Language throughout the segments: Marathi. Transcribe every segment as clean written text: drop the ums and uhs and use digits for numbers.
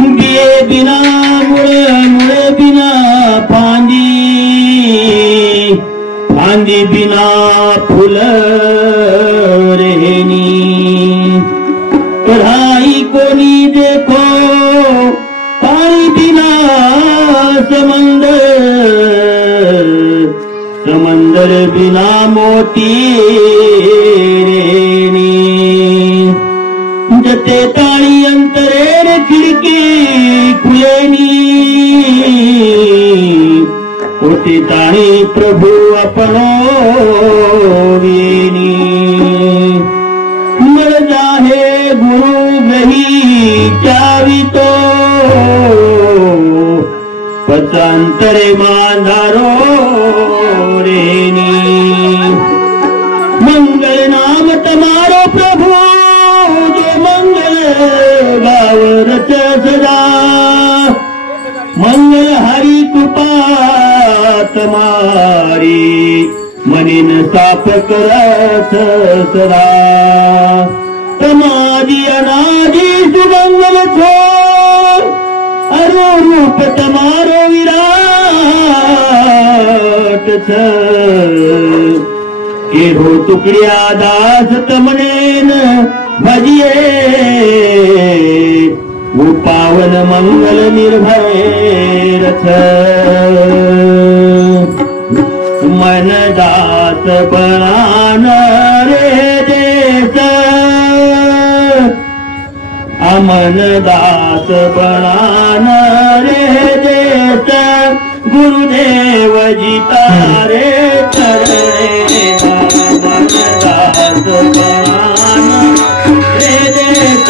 बिये बिना मुळे मुळे बिना फांदी फांदी बिना फूल रेनी पढ़ाई कोनी देखो पानी बिना समंदर समंदर बिना मोती रेनी जते ताणी अंतरे खिड़की खुलेनी ओते ताणी प्रभु अपनो वेनी मर जाहे गुरु गही चावी तो पचांतरे मांधारो रेनी मंगल नाम तमारो प्रभु जो मंगल गावरच सदा मंगल हरि कृपा तमारी मनिन साप करत सदा तमारी अनादि सुमंगल छो अरो रूप तमारो विराट छ के हो टुकड़िया दास तमने न भजिए वो पावन मंगल निर्भय रथ मन दास बनान रे देश अमन दास बनान रे देश गुरुदेव जी तारे चरणे मन दास बनान रे देश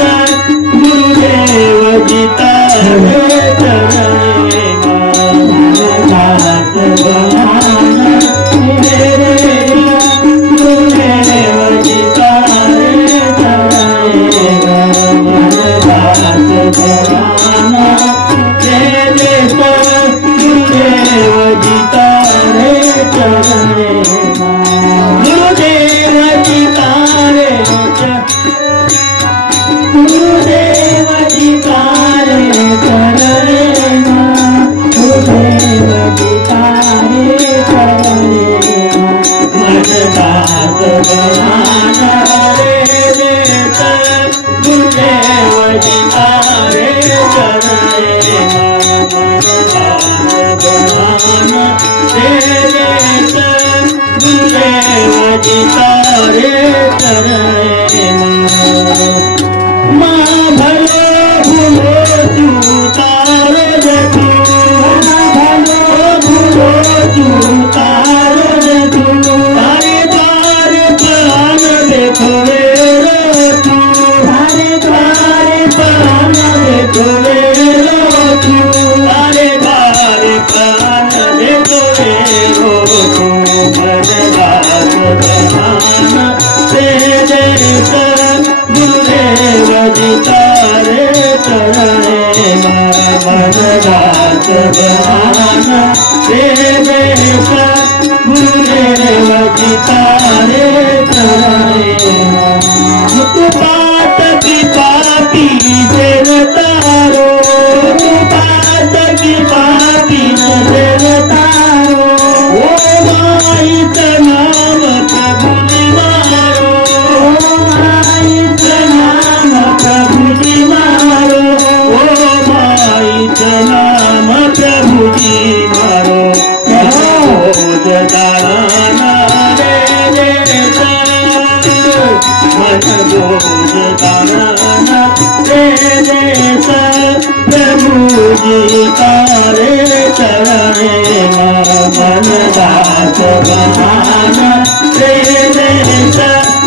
गुरुदेव जी तारे चरणे मन दास बनान रे देश गुरुदेव जी तारे चरणे मन दास बनान रे देश गुरुदेव जी तारे चरणे गुरुदेव जी तारे गुरुदेव जी तारे चरणे गुरुदेव जी तारे चरणे मन दास बनान रे देश गुरुदेव जी तारे चरणे मन दास बनान रे देश गुरुदेव जी तारे चरणे माँ भलो भूलो तू तारो जतू भलो भूलो तू तारो जतू तारे द्वार प्राण देखो रे तू तारे द्वार प्राण देखो रे तू तारे द्वार प्राण देखो रे तू मन दास बनान रे देश गुरुदेव जी तारे चरणे मन दास बनान रे देश गुरुदेव जी तारे चरणे पात की पापी देव तारो पात की पापी देव तारो ओ माई नाम प्रभु मारो ओ माई नाम प्रभु मारो ओ माई नाम प्रभु मारो दाना रे देश मन बोझ दाना रे देश प्रभु जी तारे चरणे मन दास बनान रे देश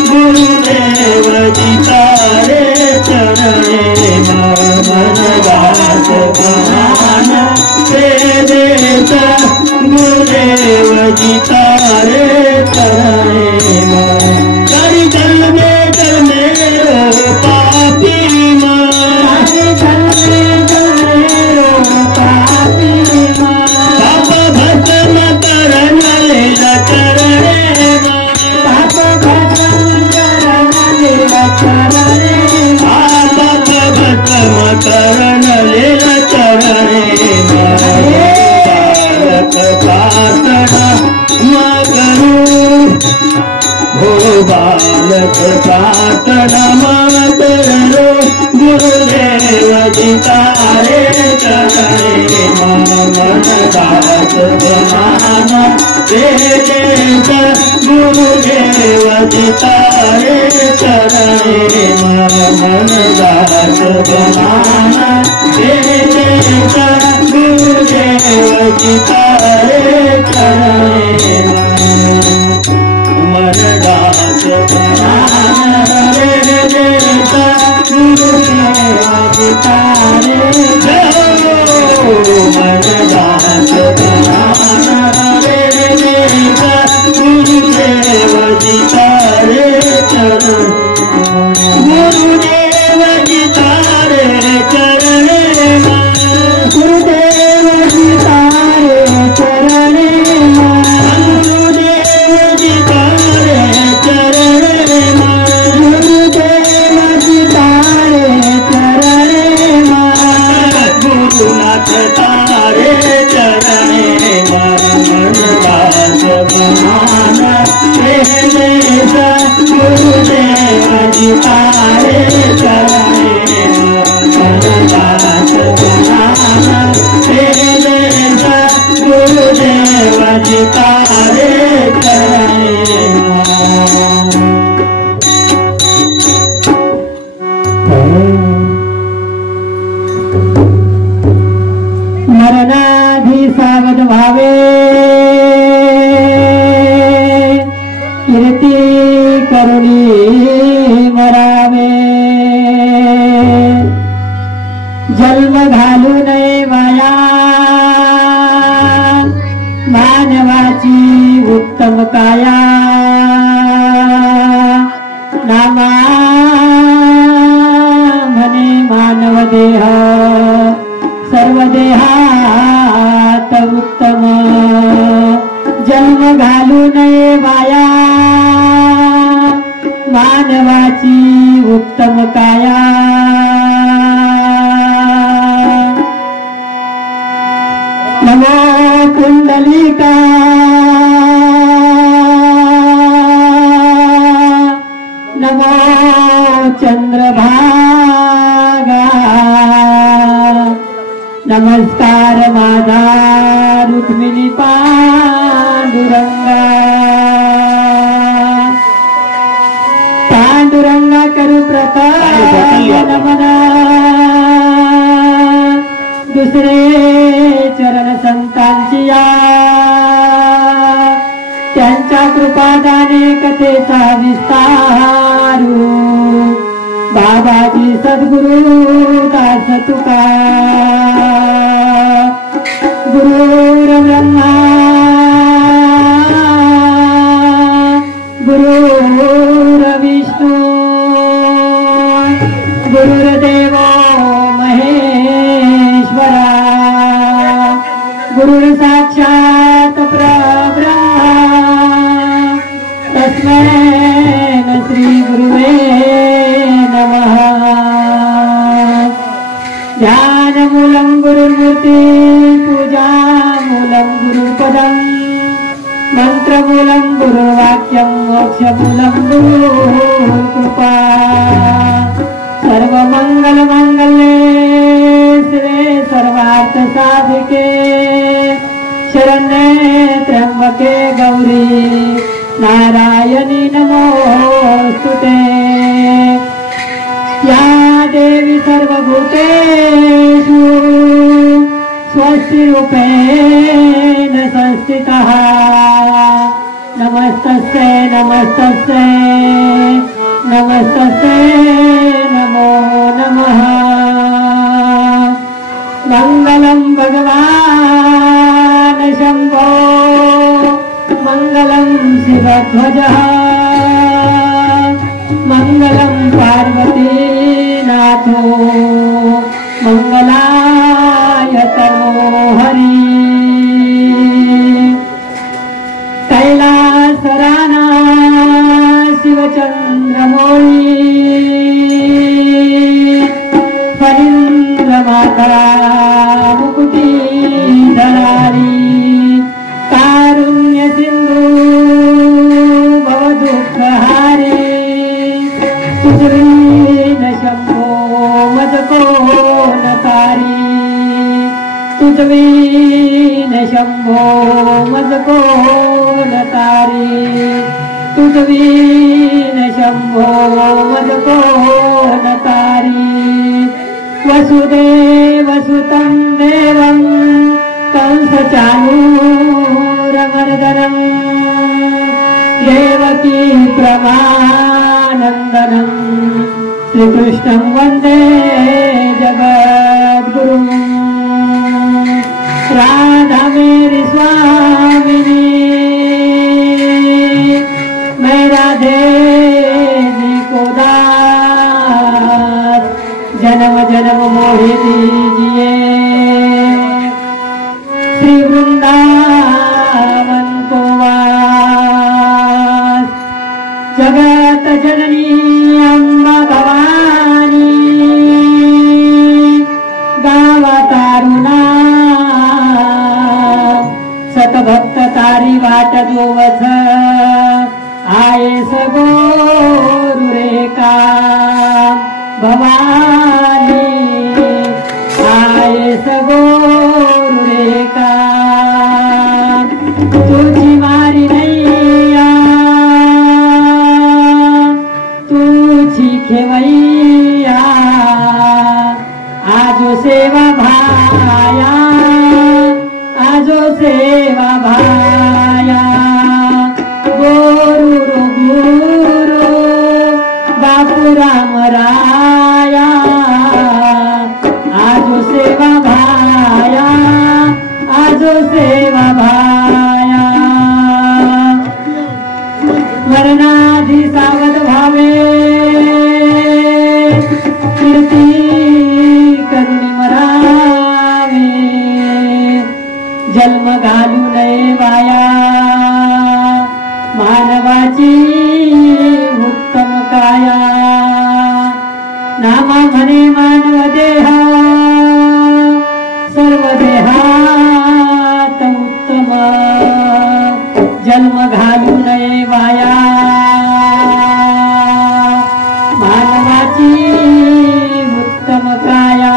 गुरुदेव जी तारे चरणे मन दास बनान रे देश गुरुदेव जी तारे चरणे करी जल में रो पापी पाप भस्म करण ले चरणे पाप भस्म करण ले लक्षात नमत रो गुरुदेव जितारे चरणे मन दास बमान तेरे गुरुदेव जितारे चरणे मन दास बमान तेरे गुरुदेव जितारे चरणे मन दास बमान तेरे गुरुदेव जितारे मन दास बमान तेरे गुरुदेव जितारे चरण गुरुदेव जितारे चरण गुरुदेव जितारे चरण गुरुदेव जितारे चरण गुरुदेव जितारे चरण गुरुनाथ तारे चरण मन दास बमान तेरे गुरुदेव जितारे चरण मन दास बमान तेरे गुरुदेव जितारे चरण मरणाधी सावध भावे कीर्ती करुणी मरावे जन्म घालू नये माया मानवाची उत्तम काया नामा म्हणे मानव देह सर्व देहात उत्तम जन्म घालू नये माया मानवाची उत्तम काया नमो कुंडलिका नमो चंद्रभागा नमस्कार माझा रुक्मिणी पांडुरंगा पांडुरंगा करू प्रताप नमन दुसरे चरण संतांची या त्यांच्या कृपादाने कथेचा विस्तारू बाबाजी सद्गुरु दास तुका गुरुर ब्रह्मा गुरुर विष्णू गुरुर्देव महेश्वरा गुरुर साक्षात परब्रह्मा तस्मै श्री गुरुवे नमः ध्यानमूलं गुरुर्मूर्ति पूजामूलं गुरुपदं मंत्रमूलं गुरुवाक्यं मोक्षमूलं गुरुकृपा सर्वमंगलमांगल्ये शिवे सर्वार्थसाधिके शरण्ये त्र्यंबके गौरी नारायणी नमोस्तुते या देवी सर्वभूतेषु स्वस्तिरूपेण संस्थितः नमस्तस्यै नमस्तस्यै नमस्तस्यै नमो नमः मंगलं भगवान् शम्भो मंगलं शिवध्वजः मंगलं पार्वतीनाथो मंगलाय तनो हरि कैलासराना शिवचंद्रमौळी फणीन्द्रमाता मुकुटी धरारी कारुण्य सिंधू भवदुःखहारी तारी तुझवीन शंभो मज कोण तारी तुझवीन शंभो मज कोण तारी वसुदेवसुतं देवं कंसचाणूरमर्दनं देवकी प्रमानन्दनं श्रीकृष्णं वन्दे जगद्गुरुं राधा मेरी स्वामिनी मैं राधे जी को दास जन्म जन्म मोहि दीजिए श्री वृंदावन को वास जगत जननी अम्मा भवानी गावा तारुणा सतभक्त तारी वाट जोवस आये सगोरु रेका भवानी आये सगोरु रेका तुझी मारी नैया तुझी खेवैया आजो सेवा भाया आजो सेवा भाया गोरु रो गुरु बापू राम राया आजो सेवा भाया आजो सेवा भाया मरणाधी सावध भावे कीर्ती करुणी मरावे जन्म घालू नये वाया मानवाची उत्तम काया नामा म्हणे मानव देह सर्व देहात उत्तम जन्म घालू नये वाया मानवाची उत्तम काया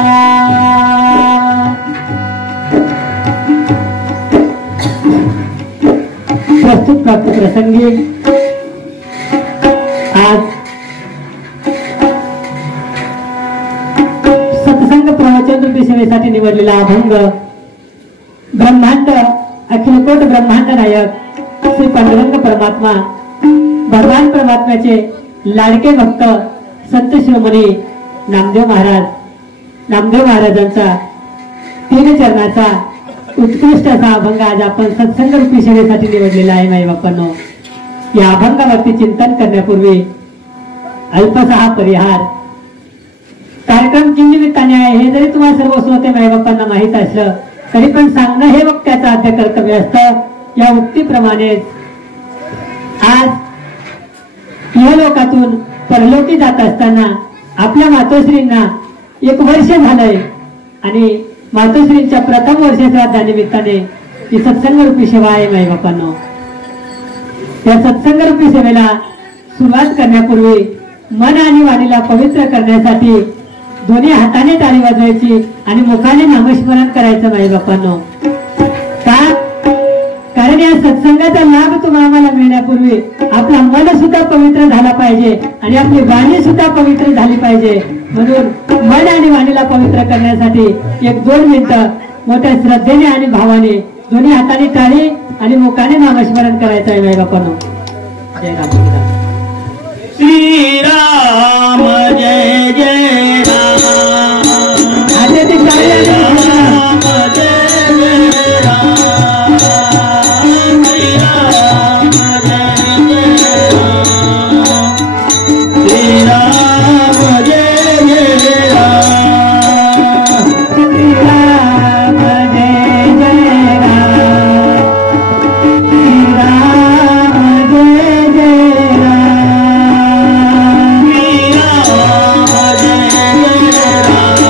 प्रस्तुत प्राप्त प्रसंगी आज सत्संग प्रवचन रूपी सेवेसाठी निवडलेला अभंग ब्रह्मांड अखिलकोट ब्रह्मांड नायक श्री पांडुरंग परमात्मा भगवान परमात्म्याचे लाडके भक्त संत शिरोमणी नामदेव महाराजांचा 3 चरणाचा उत्कृष्ट असा अभंग आज आपण सत्संग रूपी सेवेसाठी निवडलेला आहे माई बाप्पांनो. या अभंगावरती चिंतन करण्यापूर्वी अल्पसा हा परिहार कार्यक्रम निमित्ताने आहे हे जरी तुम्हाला सर्व श्रोते माई बाप्पांना माहीत असलं तरी पण सांगणं हे वक्त्याचं आद्य कर्तव्य असतं. या उक्तीप्रमाणे आज इहलोकातून परलोकी जात असताना आपल्या मातोश्रींना 1 वर्ष झालंय आणि मातोश्रींच्या प्रथम वर्ष श्राद्धानिमित्ताने ही सत्संग रूपी सेवा आहे माई बाप्पांनो. या सत्संग रूपी सेवेला सुरुवात करण्यापूर्वी मन आणि वाणीला पवित्र करण्यासाठी दोन्ही हाताने टाळी वाजवायची आणि मुखाने नामस्मरण करायचं माई बाप्पांनो. का कारण या सत्संगाचा लाभ तुम्हाला मिळण्यापूर्वी आपला मन सुद्धा पवित्र झाला पाहिजे आणि आपली वाणी सुद्धा पवित्र झाली पाहिजे. म्हणून मन आणि वाणीला पवित्र करण्यासाठी 1-2 मिनिटं मोठ्या श्रद्धेने आणि भावाने दोन्ही हाताने टाळी आणि मुखाने नामस्मरण करायचं आहे माई बाप्पांनो. जय राम. श्रीराम जय जय राम. आता ते टाळी आणि राम जय जय राम. श्रीराम जय जय राम. श्रीराम जय जय राम. श्रीराम जय जय राम. श्रीराम जय जय राम. श्रीराम जय जय राम.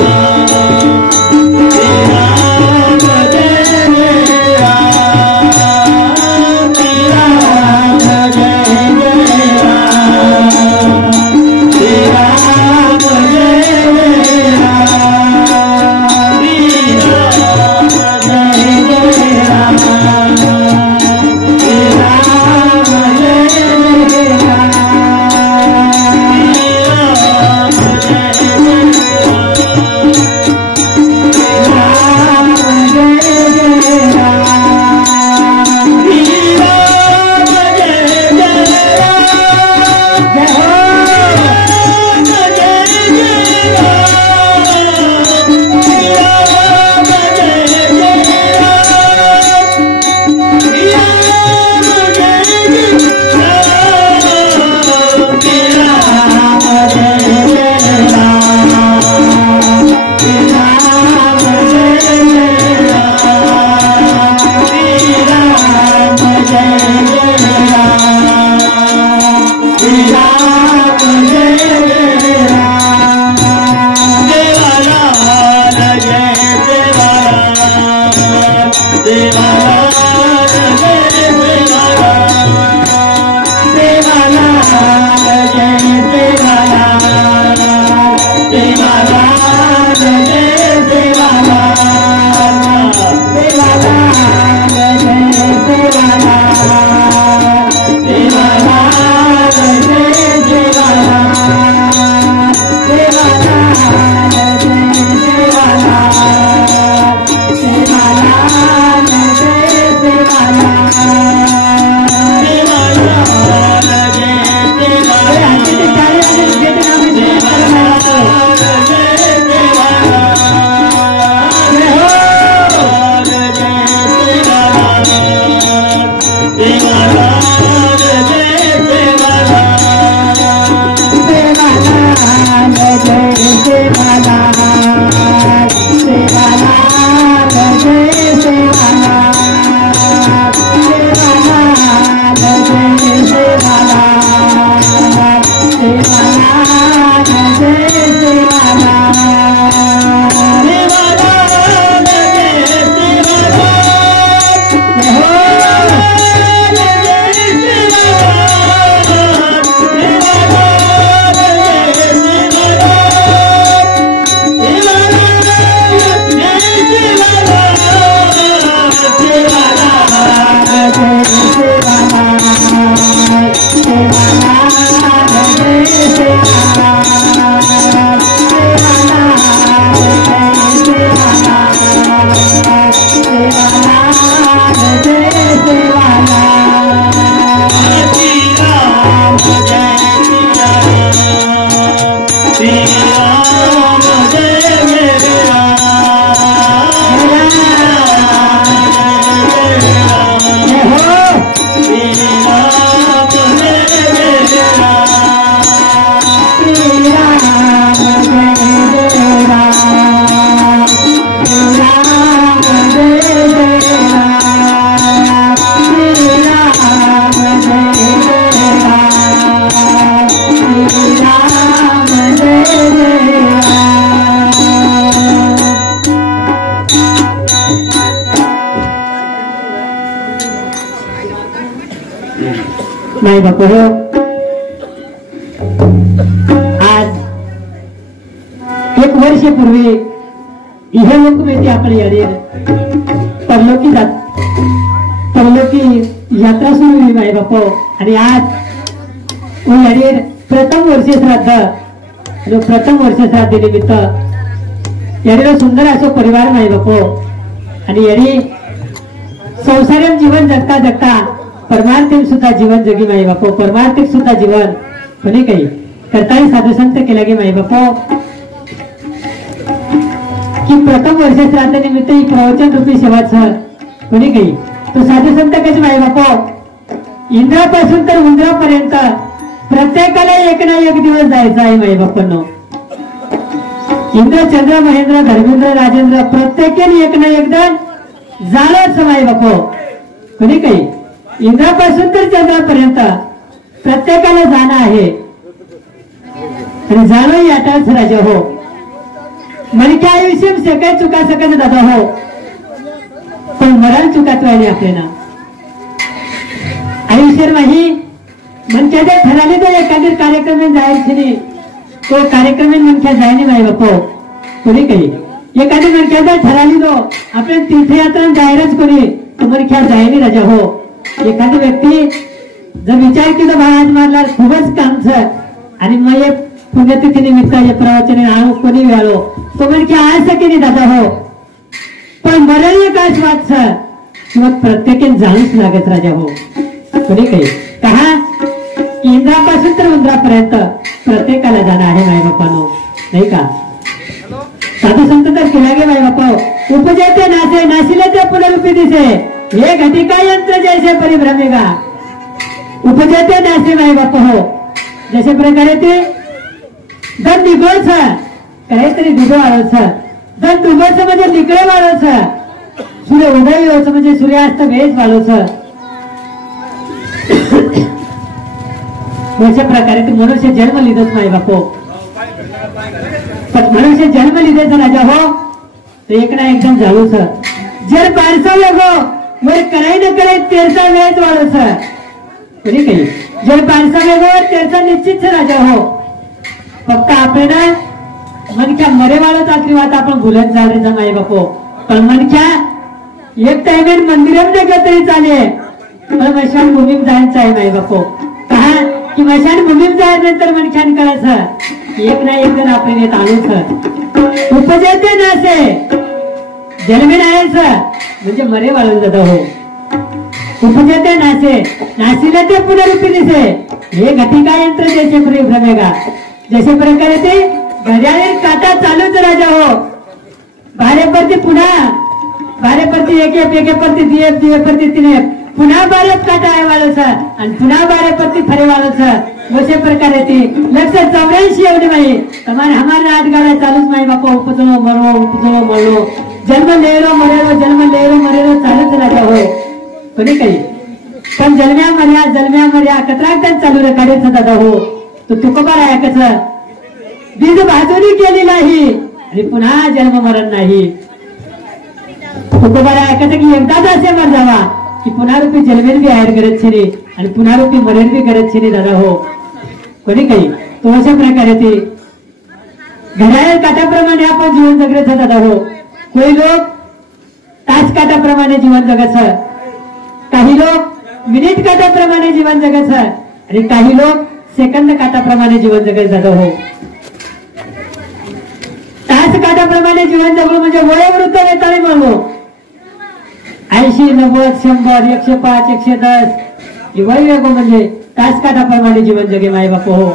नाही बापू हो, आज 1 वर्षापूर्वी इहे लोक माहिती आपण येडे परलोकी यात्रा सुरू झाली माय बापू. आणि आज येडे प्रथम वर्ष श्राद्ध निमित्त येडेला सुंदर असो परिवार माय बापू. आणि येडे संसारात जीवन जगता जगता परमार्थिक सुद्धा जीवन जगी माई बापो. परमार्थिक सुद्धा जीवन कोणी काही करताही साधू संत केला गे माई बापो. की प्रथम वर्ष श्राद्ध निमित्त ही प्रवचन रूपी सेवाचं कोणी काही तो साधू संत कसे माई बापो. इंद्रापासून तर उंदरापर्यंत प्रत्येकाला एक ना एक दिवस जायचा आहे माई बापांनो. इंद्र चंद्र महेंद्र धर्मेंद्र राजेंद्र प्रत्येकाने एक ना एकदा झालंच माई बापो. कोणी काही इंद्रापासून तर चंद्रापर्यंत प्रत्येकाला जाणं आहे. आणि जाणं याटाच राजा हो. मनक्या आयुष्य सकाळ चुका सकत दादा हो, पण मरण चुकात व्हायला आपल्याला आयुष्य नाही. मनक्याच्या ठराले तो एखादी कार्यक्रम जायचे नाही, तो कार्यक्रम मनक्या जायने नाही बापो. कोणी काही एखादी मनक्याचा ठराली तो आपल्या तीर्थयात्रा जायलाच कोणी तो मनक्या जायने राजा हो. एखादी व्यक्ती जर विचार केला भाई आज मारला खूपच कामच आणि मग एक पुण्यतिथी निमित्त हे प्रवचन आणू कोणी वेळो तो म्हणजे आज सके दादा हो. पण मरण काय वाच मग प्रत्येकाने जाणूच लागत राजा हो. कोणी काही कहा इंद्रापासून तर उंदरापर्यंत प्रत्येकाला जाणं आहे माय बापानो नाही का. साधू संत तर केला गे माय बापा. उपजते नाचे नाशिले ते पुनरुपी दिसे हे घटिका यंत्र जैसे परिभ्रमेगा. उपजते नाचे माय बाप हो. जसे प्रकारे ते दन निघोच काहीतरी दुधो वाढवच. दन दुधोच म्हणजे निकळे वाढवच. सूर्य उदय होच म्हणजे सूर्यास्त वेळेस वाढवच. अशा प्रकारे ते मनुष्य जन्म लिहितच माय बापो. पण मनुष्य जन्म लिहिण्याचा राजा हो तो एक ना एकदम झालूच. जर बारसा वेगो वर कराय न कराय तेरचा वेळच वाढवच. कोणी काही जर बारसा वेगो तेरचा निश्चित राजा हो. फक्त आपल्याला मनक्या मरे वाढत आखरी वाट आपण भुलत झाले माई बापो. पण मनक्या एक टाइम मंदिरात गेलं तरी चालेल पण मशान भूमीत जायचं आहे माई बापो. का की मशान भूमीत जायनंतर मनक्यान कळायचं एक ना एक जण आपल्याला आणूच. उपजते नासे जन्मी नाहीच म्हणजे मरे वाळून जात हो. उपजते नासे नासीला ते पुनरुक्ती दिसे हे घटिका यंत्र जैसे भ्रमेगा जसे प्रकारे ते घड्याळी काटा चालूच राजा हो बारे परती पुन्हा बारे परती एक परती दिये परती तिने पुन्हा बारे काटा आहे वाळस आणि पुन्हा बारे परती फरे वाळस वसे प्रकारे ती लक्ष 84 एवढी माही तुम्हारे हमारे आठ गाड्या चालूच माही बापा उपजो मरो जन्म लेरो मरेरो चालूच राजा हो कोणी काही पण जन्म्या मर्या कत्रागतान चालू रे काढायचं दादा हो तो तुकोबा आहे कसं बीज भाजूनी केली नाही आणि पुन्हा जन्म मरण नाही तुकोबा आहे कसं की एकदाच असे मर जावा की पुन्हा रूपी जन्मेल बी आहेर करत छिने आणि पुन्हा रूपी मरेल बी करत छिने दादा हो कोणी काही तो अशा प्रकारे ते घड्याळ काटाप्रमाणे आपण जीवन जगत दादा हो कोणी लोक तास काटाप्रमाणे जीवन जगत काही लोक मिनिट काटाप्रमाणे जीवन जगत आणि काही लोक सेकंद काटाप्रमाणे जीवन जगत जात हो तास काटाप्रमाणे जीवन जगलो म्हणजे वयोवृद्ध वेताळी म्हणलो 80 90 100 105 110 वयोगो म्हणजे तास काटाप्रमाणे जीवन जगे माय बाप हो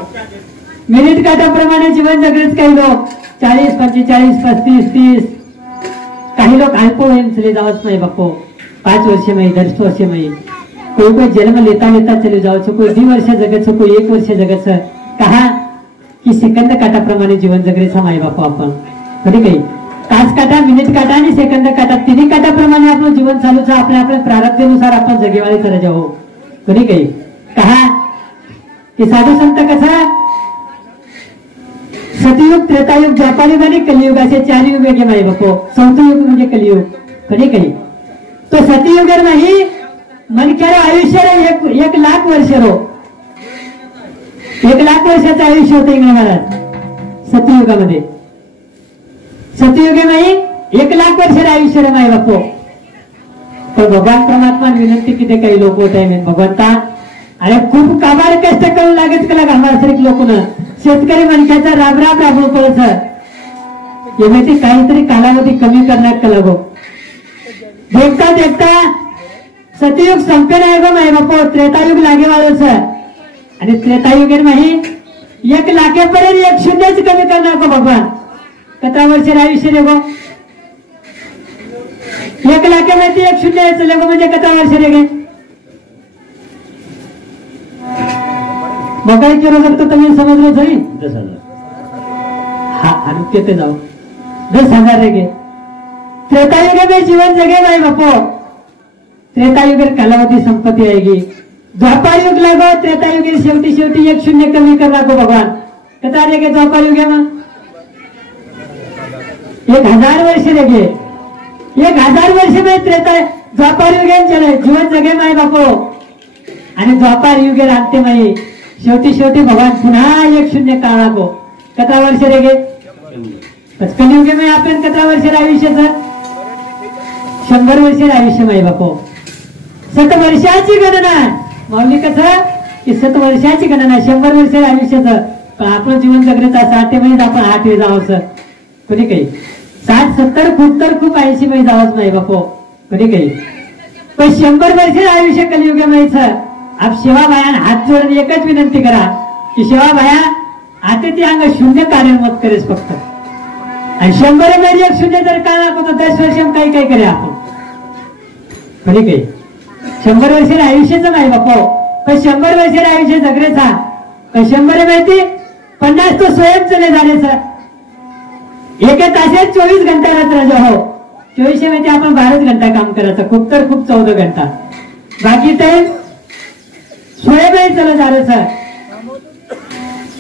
मिनिट काटाप्रमाणे जीवन जगलेच काही लोक 40 45 35 30 काही लोक अल्पवयीन चले जावच माय बाप 5 वर्ष में 10 वर्ष में कोई जन्म लेता चले जाओ कोई 2 वर्ष जगत कोई 1 वर्ष जगत कहा कि सेकंद काटाप्रमाणे जीवन जगरेचा माय बाप आपण कधी काही तास काटा मिनिट काटा आणि सेकंद काटा तिन्ही काटाप्रमाणे आपण जीवन चालूच आपल्या आपल्या प्रारब्धानुसार आपण जगेवाळे चला जाऊ कधी काही कहा कि साधू संत कसा सतयुग त्रेतायुग द्वापारयुग आणि कलियुग असे 4 युग वेगळे माय बाप संतयुग म्हणजे कलियुग कधी काही तो सतयुग नाही मनक्याला आयुष्य 1 लाख वर्ष रो 1 लाख वर्षाचं आयुष्य होतं इंग्रज महाराज सतयुगामध्ये सतयुगे नाही 1 लाख वर्षाचं आयुष्य रे माय बापो पण भगवान परमात्मा विनंती किती काही लोक होत आहे भगवंता अरे खूप काबाड कष्ट करू लागेल का आम्हाला लोक शेतकरी मनक्याचा राब राबू पडत यामध्ये काहीतरी कालावधी कमी करण्यात का लागो देखता सतयुग संपे नाही गो माय बापो त्रेतायुग लागे वाळस आणि त्रेतायुगे नाही 1 लाखेपर्यंत 1 शून्यच कमी करणार गो भगवान कथा वर्ष आयुष्य रे गो 1 लाखामध्ये 1 शून्य चले गो म्हणजे कथा वर्ष रे गे मग काय केलं तर तुम्ही समजलं जाई 10,000 हा आणि किती जाऊ 10,000 रे गे त्रेतायुगे जीवन जगे माय बापो त्रेतायुगे कालावधी संपत्ती आएगी द्वापारयुग लागो त्रेतायुगे शेवटी 1 शून्य कमी करणार गो भगवान कथा रे गे द्वापारयुगे मग 1000 वर्ष लगे 1000 वर्ष में त्रेता द्वापार युगे चले जीवन जगे माय बापो आणि द्वापार युगे लागते माई शेवटी भगवान पुन्हा 1 शून्य काळा गो कथा वर्ष रे 55 युगे में आपण कथा वर्ष आयुष्याचं 100 वर्ष आयुष्य माय बापो 7 वर्षाची गणना माऊली कसं की 7 वर्षाची गणना 100 वर्ष आयुष्याचं पण आपण जीवन जगण्याचा 60 महिने आपण 8 जावं सर कधी काही 60 70 खूप तर खूप 80 मध्ये जावंच नाही बापो कधी काही पण 100 वर्ष आयुष्य कलियुगे माहिती आप सेवा बाया हात जोडून एकच विनंती करा की सेवा बाया आता ती अंग शून्य कार्य मत करेस फक्त आणि 100 मध्ये 1 शून्य जर काय नको तर 10 वर्ष काही करे आपण कधी काही 100 वर्ष आयुष्याचं नाही बापो पण 100 वर्ष आयुष्य जगरेचा पण 100 माहिती 50 तो स्वयं चले झाले सर 1 तासात 24 घंटा रात्र हो 24 मध्ये आपण 12 घंटा काम करायचं खूप तर खूप 14 घंटा बाकी टाइम स्वयं चला झालं सर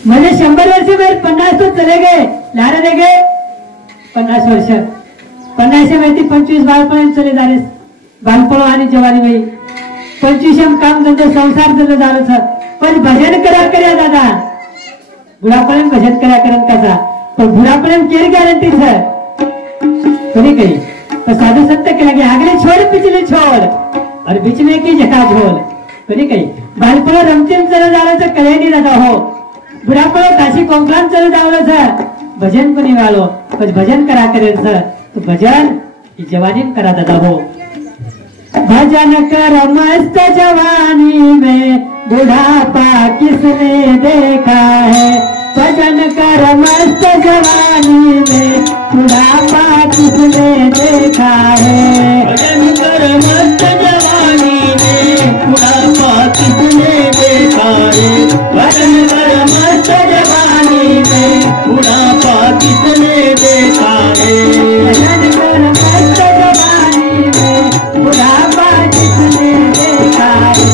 म्हणजे 100 वर्ष में 50 तो चले गए लारे दे गए 50 वर्ष 50 माहिती 25 बाळपण चले झाले बालपण आणि जवानी बाई 25 काम धंदे संसार झालं झालं सर पण भजन करा दादा बुढापण भजन करा कसा पण बुढ़ापन केर गारंटी है कभी कहीं तो साधु संत के लगे आगे छोड़ पिछले छोड़ और बीच में की जटा झोल कभी कहीं बालपण रमतेम चल जावं तर कळे नाही दादा हो बुढ़ापण काशी कोंकण चल जावं सर भजन पण वालो पण भजन करा करेल सर तो भजन ही जवानी करा दादा हो भजन कर मस्त जवानी में बुढ़ापा किसने देखा है। भजन कर मस्त जवानी में बुढ़ापा किसने देखा है। भजन कर मस्त जवानी में बुढ़ापा किसने देखा है। भजन कर मस्त जवानी में बुढ़ापा किसने देखा है। भजन कर मस्त जवानी में बुढ़ापा किसने देखा है।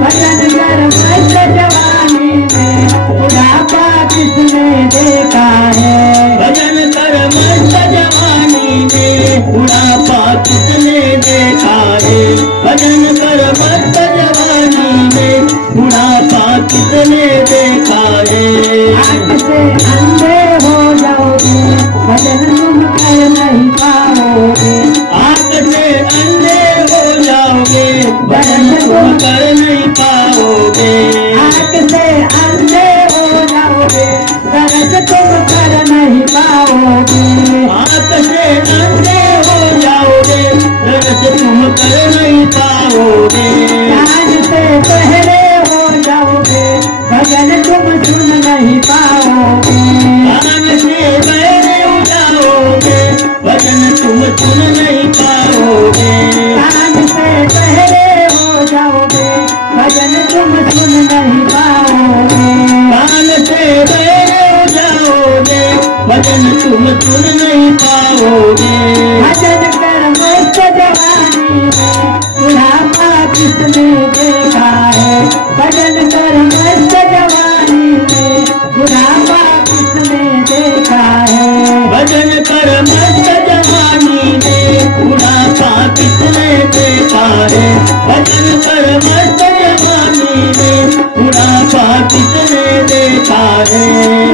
भजन कर मस्त जवानी में बुढ़ापा किसने देखा है। भजन कर मस्त जवानी में बुढ़ापा किसने देखा है। भजन कर मस्त जवानी में बुढ़ापा किसने देखा है। आंख से अंधे हो जाओगे भजन तुम कर नहीं पाओगे। आंख से अंधे हो जाओगे भजन तुम कर नहीं पाओगे। आंख से अंधे हो जाओगे दर्द तुम कर नहीं पाओगे। आंख से अंधे हो जाओगे दर्द तुम कर नहीं पाओगे। कान से बहरे हो जाओगे भजन तुम सुन नहीं पाओगे। कान से बहरे हो जाओगे भजन तुम सुन नहीं पाओगे। कान से बहरे हो जाओगे भजन तुम सुन नहीं पाओगे। कान से बहरे हो जाओगे भजन तुम सुन नहीं पाओगे। भजन कर मस्त जवानी में बुढ़ापा किसने देखा है। भजन कर मस्त जवानी में बुढ़ापा किसने देखा है। भजन कर मस्त जवानी में बुढ़ापा किसने देखा है। भजन कर मस्त जवानी में बुढ़ापा किसने देखा है।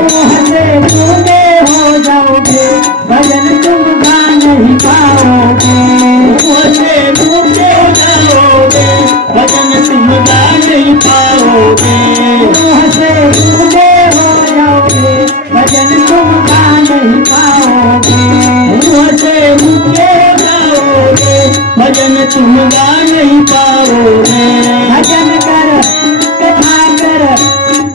मुँह से गूंगे हो जाओगे भजन तुम गा नहीं पाओगे। मुँह से गूंगे हो जाओगे भजन तुम गा नहीं पाओगे। मुँह से गूंगे हो जाओगे भजन तुम गा नहीं पाओगे। मुँह से गूंगे हो जाओगे भजन तुम गा नहीं पाओगे। भजन कर कथा कर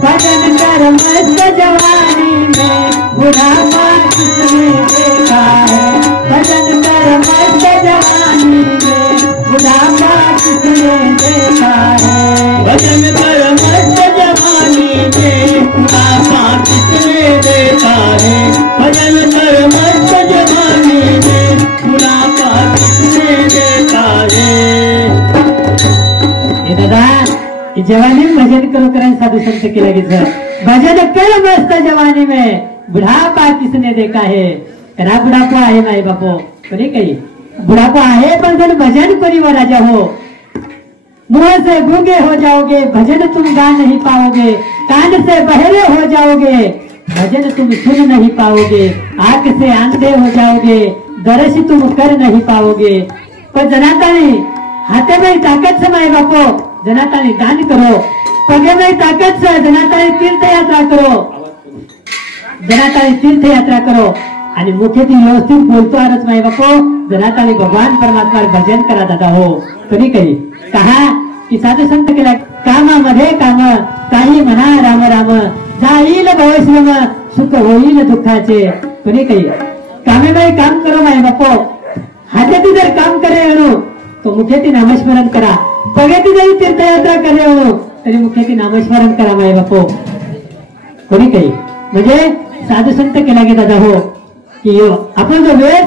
भजन कर मस्त जवानी में बुढ़ापा किसने देखा है। भजन कर मस्त जवानी में बुढ़ापा किसने देखा है। भजन कर मस्त जवानी में बुढ़ापा किसने देखा है। भजन कर मस्त जवानी में बुढ़ापा किसने देखा है। हे दादा हे जवानी में भजन करो करायला साधू संत केला घेतलं। भजन कर मस्त जवानी में बुढ़ापा किसने देखा है। करा बुढ़ापा आहे नाही बापो कोणी काही बुढ़ापा आहे पण जर भजन परिवार राजा हो। मुंह से गूंगे हो जाओगे भजन तुम गा नहीं पाओगे। कान से बहरे हो जाओगे भजन तुम सुन नहीं पाओगे। आंख से अंधे हो जाओगे दर्श तुम कर नहीं पाओगे। पण जनातानी हाथे में ताकत से माय बापो जनातानी दान करो। पगे में ताकत से जनातानी तीर्थ यात्रा करो। जनातानी तीर्थ यात्रा करो आणि मुखेती व्यवस्थित बोलतो आरच माय बापो जनातानी भगवान परमात्मा भजन करा दादा हो। कधी काही कहा की साधू संत केला कामामध्ये काम काही म्हणा राम राम जाईल भवश्रम सुख होईल दुःखाचे। कधी काही कामे नाही काम करो माय बापो हातेती जर काम करे अणु तो मुखेती नामस्मरण करा। पगेती जरी तीर्थयात्रा करे अणु तरी मुखेती नामस्मरण करा माय बापो। कोणी काही म्हणजे साधू संत केला गे दादा हो की आपण जो वेळ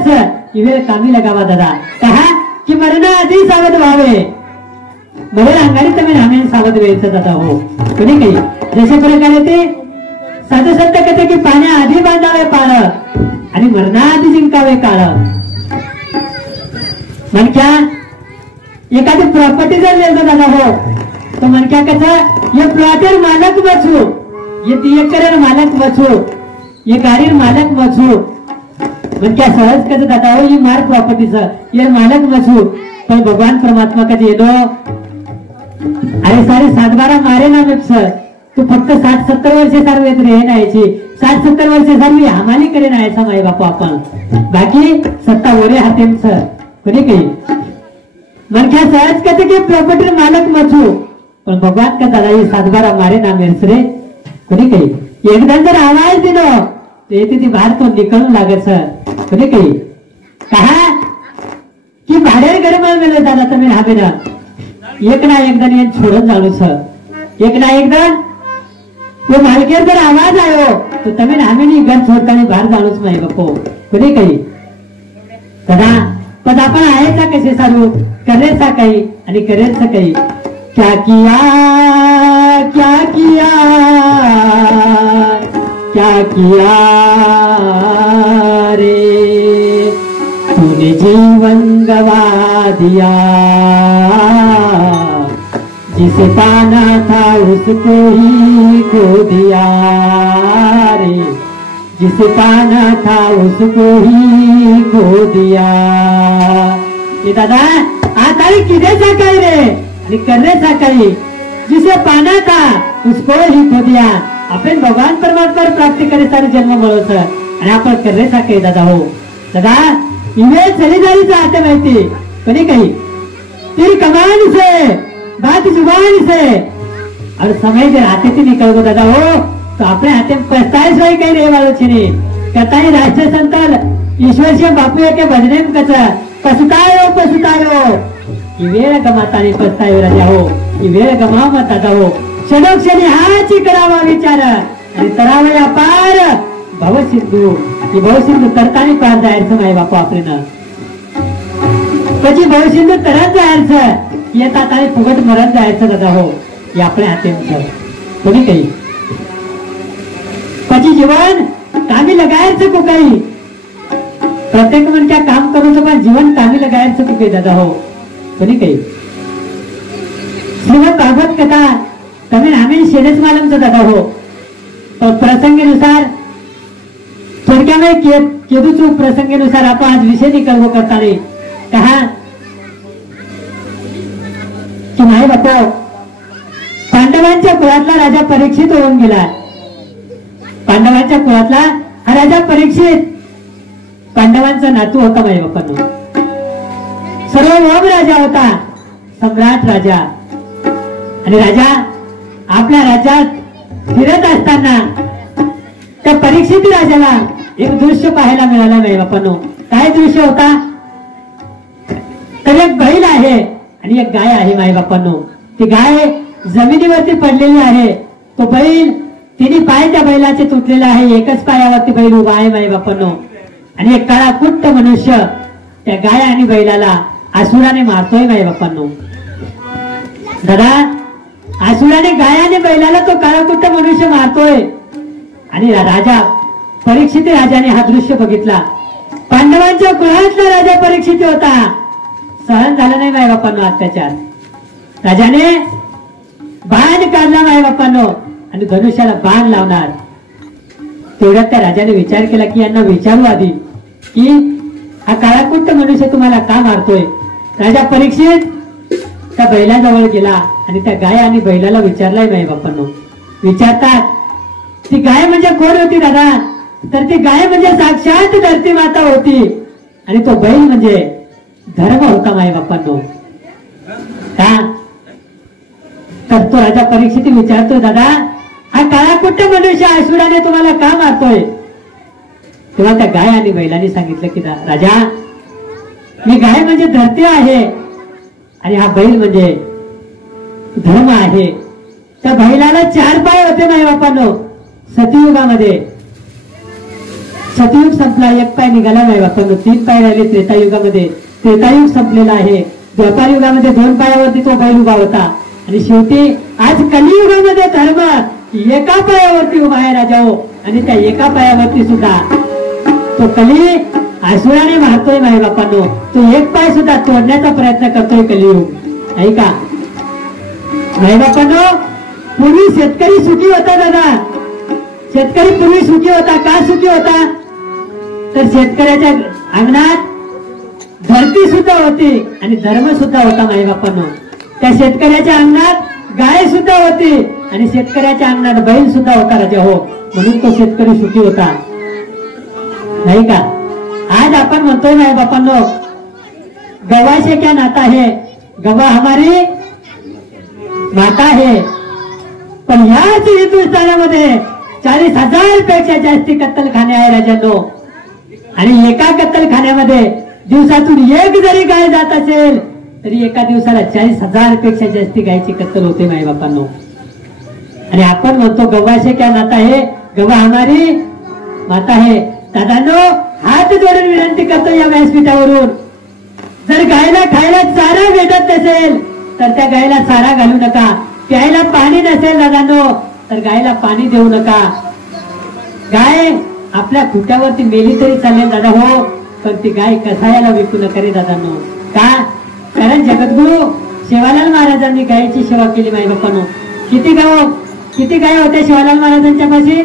वेळ कामी लगावा दादा। कहा की मरणाआधी सावध व्हावे मरण अंगारी तुम्ही नामे सावध व्हायचं दादा हो। कोणी काही जशा प्रकारे ते साधू संत कहते की पाण्याआधी बांधावे पाळ आणि मरणाआधी जिंकावे काळ। मनक्या एखादी प्रॉपर्टी जर लिहिलं दादा हो तो मनक्या कसं ये प्लॉटर मालक बचू ये दियकर मालक बचू ये गाडीर मालक बचू मनक्या सहज कसं दादा हो ये मार प्रॉपर्टीचं ये मालक बचू। पण भगवान परमात्मा कधी येतो अरे सारे 7-12 मारे ना सर तू फक्त 60-70 वर्षे सारवे रे नाहीची 60-70 वर्षे सारवी हमाली करे नाहीचा माई बापू आपण बाकी सत्ता वरे हाते सर कोणी काही मनख्या सहज कहते की प्रॉपर्टी मालक मचू पण भगवान का दादा ये 7 बार मारे ना मेरसरे कोणी काही एकदा जर आवाज दिलो तर येते ती बाहेर तो निकळून लागत सर कोणी काही कहा की भाड्याने घर मिळाले दादा तुम्ही राहावे ना एक ना एकदा ये छोडून जाणू सर एक ना एकदा तो मालकेर जर आवाज आयो तो तुम्ही राहावे घर छोडताना बाहेर जाणूच नाही बापो कोणी काही दादा पण आपण आहेचा कसे सारू करेचा काही आणि करेचा काही क्या किया क्या किया क्या किया रे तूने जीवन गवा दिया जिसे पाना था उसको ही खो दिया रे जिसे पाना था उसको ही खो दिया ये दादा आता किधे सा कह रे करने सा कही जिसे पाना था उसको ही खो दिया आपण भगवान परमात्मा प्राप्ति करे सारे जन्म मिळो सर आणि आपण करने सा कही दादा हो दादा इवे चली जारी चाहते माहिती कोणी काही तेरी कमान से बात जुबान से और समय जर हाथे से निकल गो दादा हो तो अपने हाथे पछताए सोई कही रे वालों छिनी कताई राष्ट्र संतान ईश्वर से बापू के भजने में कचा पछतायो ही वेळ गमाता आणि पछतायो राजा हो ही वेळ गमाव मत दादा हो क्षणोक्षणी हाची करावा विचार आणि तरावा या पार भवसिंधू ही भवसिंधू तरतानी पार जायचं नाही बापू आपल्याला પછી ભવસિંધુ તરત જાહેર છે येता तारी फुगट मरण जायचं दादा हो हे आपल्या हाते कोणी काही પછી जीवन कामी लगायचं को काही प्रत्येक म्हणजे काम करून पण जीवन कामी लगायचं को काही दादा हो कोणी काही श्रीमद भागवत कथा તમે आम्ही शेरेच मालमचं दादा हो तो प्रसंगीनुसार थोडक्यामध्ये केदूचू प्रसंगीनुसार आपण आज विषय निकल्प करता नाही कहा की नाही बापू पांडवांच्या कुळातला राजा परीक्षित होऊन गेला पांडवांच्या कुळातला हा राजा परीक्षित पांडवांचा नातू होता माझ्या बापांनो सर्वभौम राजा होता सम्राट राजा आणि राजा आपल्या राज्यात फिरत असताना त्या परीक्षित राजाला एक दृश्य पाहायला मिळालं नाही बापांनो काय दृश्य होता तर एक बैल आहे आणि एक गाय आहे माई बापांनो ती गाय जमिनीवरती पडलेली आहे तो बैल तिन्ही पाय त्या बैलाचे तुटलेले आहे एकच पायावरती बैल उभा आहे माई बापांनो आणि एक काळा कुट्ट मनुष्य त्या गाय आणि बैलाला आसुराने मारतोय माई बापांनो दादा आसुराने गाय आणि बैलाला तो काळा कुट्ट मनुष्य मारतोय आणि राजा परीक्षित राजाने हा दृश्य बघितला पांडवांच्या कुळातला राजा परीक्षित होता सहन झालं नाही माय बापांनो अत्याचार राजाने बाण काढला माय बापांनो आणि धनुष्याला बाण लावणार तेवढ्यात त्या राजाने विचार केला की यांना विचारू आधी की हा काळाकुट्ट मनुष्य तुम्हाला का मारतोय राजा परीक्षित त्या बैलाजवळ गेला आणि त्या गाय आणि बैलाला विचारलाय माय बापांनो विचारतात ती गाय म्हणजे कोण होती दादा तर ती गाय म्हणजे साक्षात धरती माता होती आणि तो बैल म्हणजे धर्म होता माय बापांनो का तर तो राजा परीक्षित विचारतोय दादा हा काळाकुट्ट मनुष्य आसुराने तुम्हाला का मारतोय तेव्हा त्या गाय आणि बैलाने सांगितलं की राजा मी गाय म्हणजे धरती आहे आणि हा बैल म्हणजे धर्म आहे त्या बैलाला 4 पाय होते माय बापांनो सतयुगामध्ये सतयुग संपला 1 पाय निघाला माय बापांनो 3 पाय राहिले त्रेतायुगामध्ये त्रेतायुग संपलेला आहे द्वापार युगामध्ये 2 पायावरती तो बैल उभा होता आणि शेवटी आज कलियुगामध्ये धर्म एका पायावरती उभा आहे राजा हो आणि त्या एका पायावरती सुद्धा तो कली आसुराने मारतोय माय बापांनो तो 1 पाय सुद्धा तोडण्याचा प्रयत्न करतोय कलियुग नाही का माय बापांनो पूर्वी शेतकरी सुखी होता दादा शेतकरी पूर्वी सुखी होता का सुखी होता तर शेतकऱ्याच्या अंगणात धरती सुद्धा होती आणि धर्म सुद्धा होता माय बापांनो त्या शेतकऱ्याच्या अंगणात गाय सुद्धा होती आणि शेतकऱ्याच्या अंगणात बैल सुद्धा होता राजा हो म्हणून तो शेतकरी सुखी होता नाही का आज आपण म्हणतोय माय बापांनो गवाशे क्या नाता है गवा हमारी माता है. पण ह्याच हिंदुस्थानामध्ये 40,000 पेक्षा जास्ती कत्तलखाने आहे राजांनो. आणि एका कत्तलखान्यामध्ये दिवसातून एक जरी गाय जात असेल तरी एका दिवसाला 40,000 पेक्षा जास्ती गायची कत्तल होते माई बापांनो. आणि आपण म्हणतो गव्वा से क्या नाता है, गवा हमारी माता है. दादांनो, हात जोडून विनंती करतो या व्यासपीठावरून, जर गायला खायला चारा भेटत नसेल तर त्या गायला चारा घालू नका. प्यायला पाणी नसेल दादांनो तर गायला पाणी देऊ नका. गाय आपल्या खुट्यावरती मेली तरी चालेल दादा हो, पण ती गाय कसायाला विकू नका रे दादांनो. का? कारण जगद्गुरु शिवालाल महाराजांनी गायची सेवा केली माई बापांनो. किती गाय होत्या शिवालाल महाराजांच्या पाशी?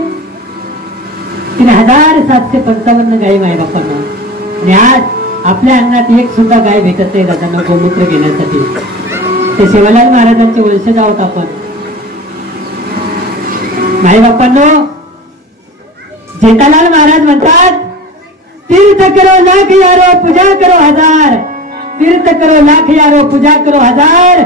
3,755 गायी माई बापांनो. आणि आज आपल्या अंगणात एक सुद्धा गाय भेटत नाही दादांना गोमूत्र घेण्यासाठी. ते शिवालाल महाराजांचे वंशज आहोत आपण माई बापांनो. जेठालाल महाराज म्हणतात, तीर्थ करो लाख यारो पूजा करो हजार, तीर्थ करो लाख यारो पूजा करो हजार.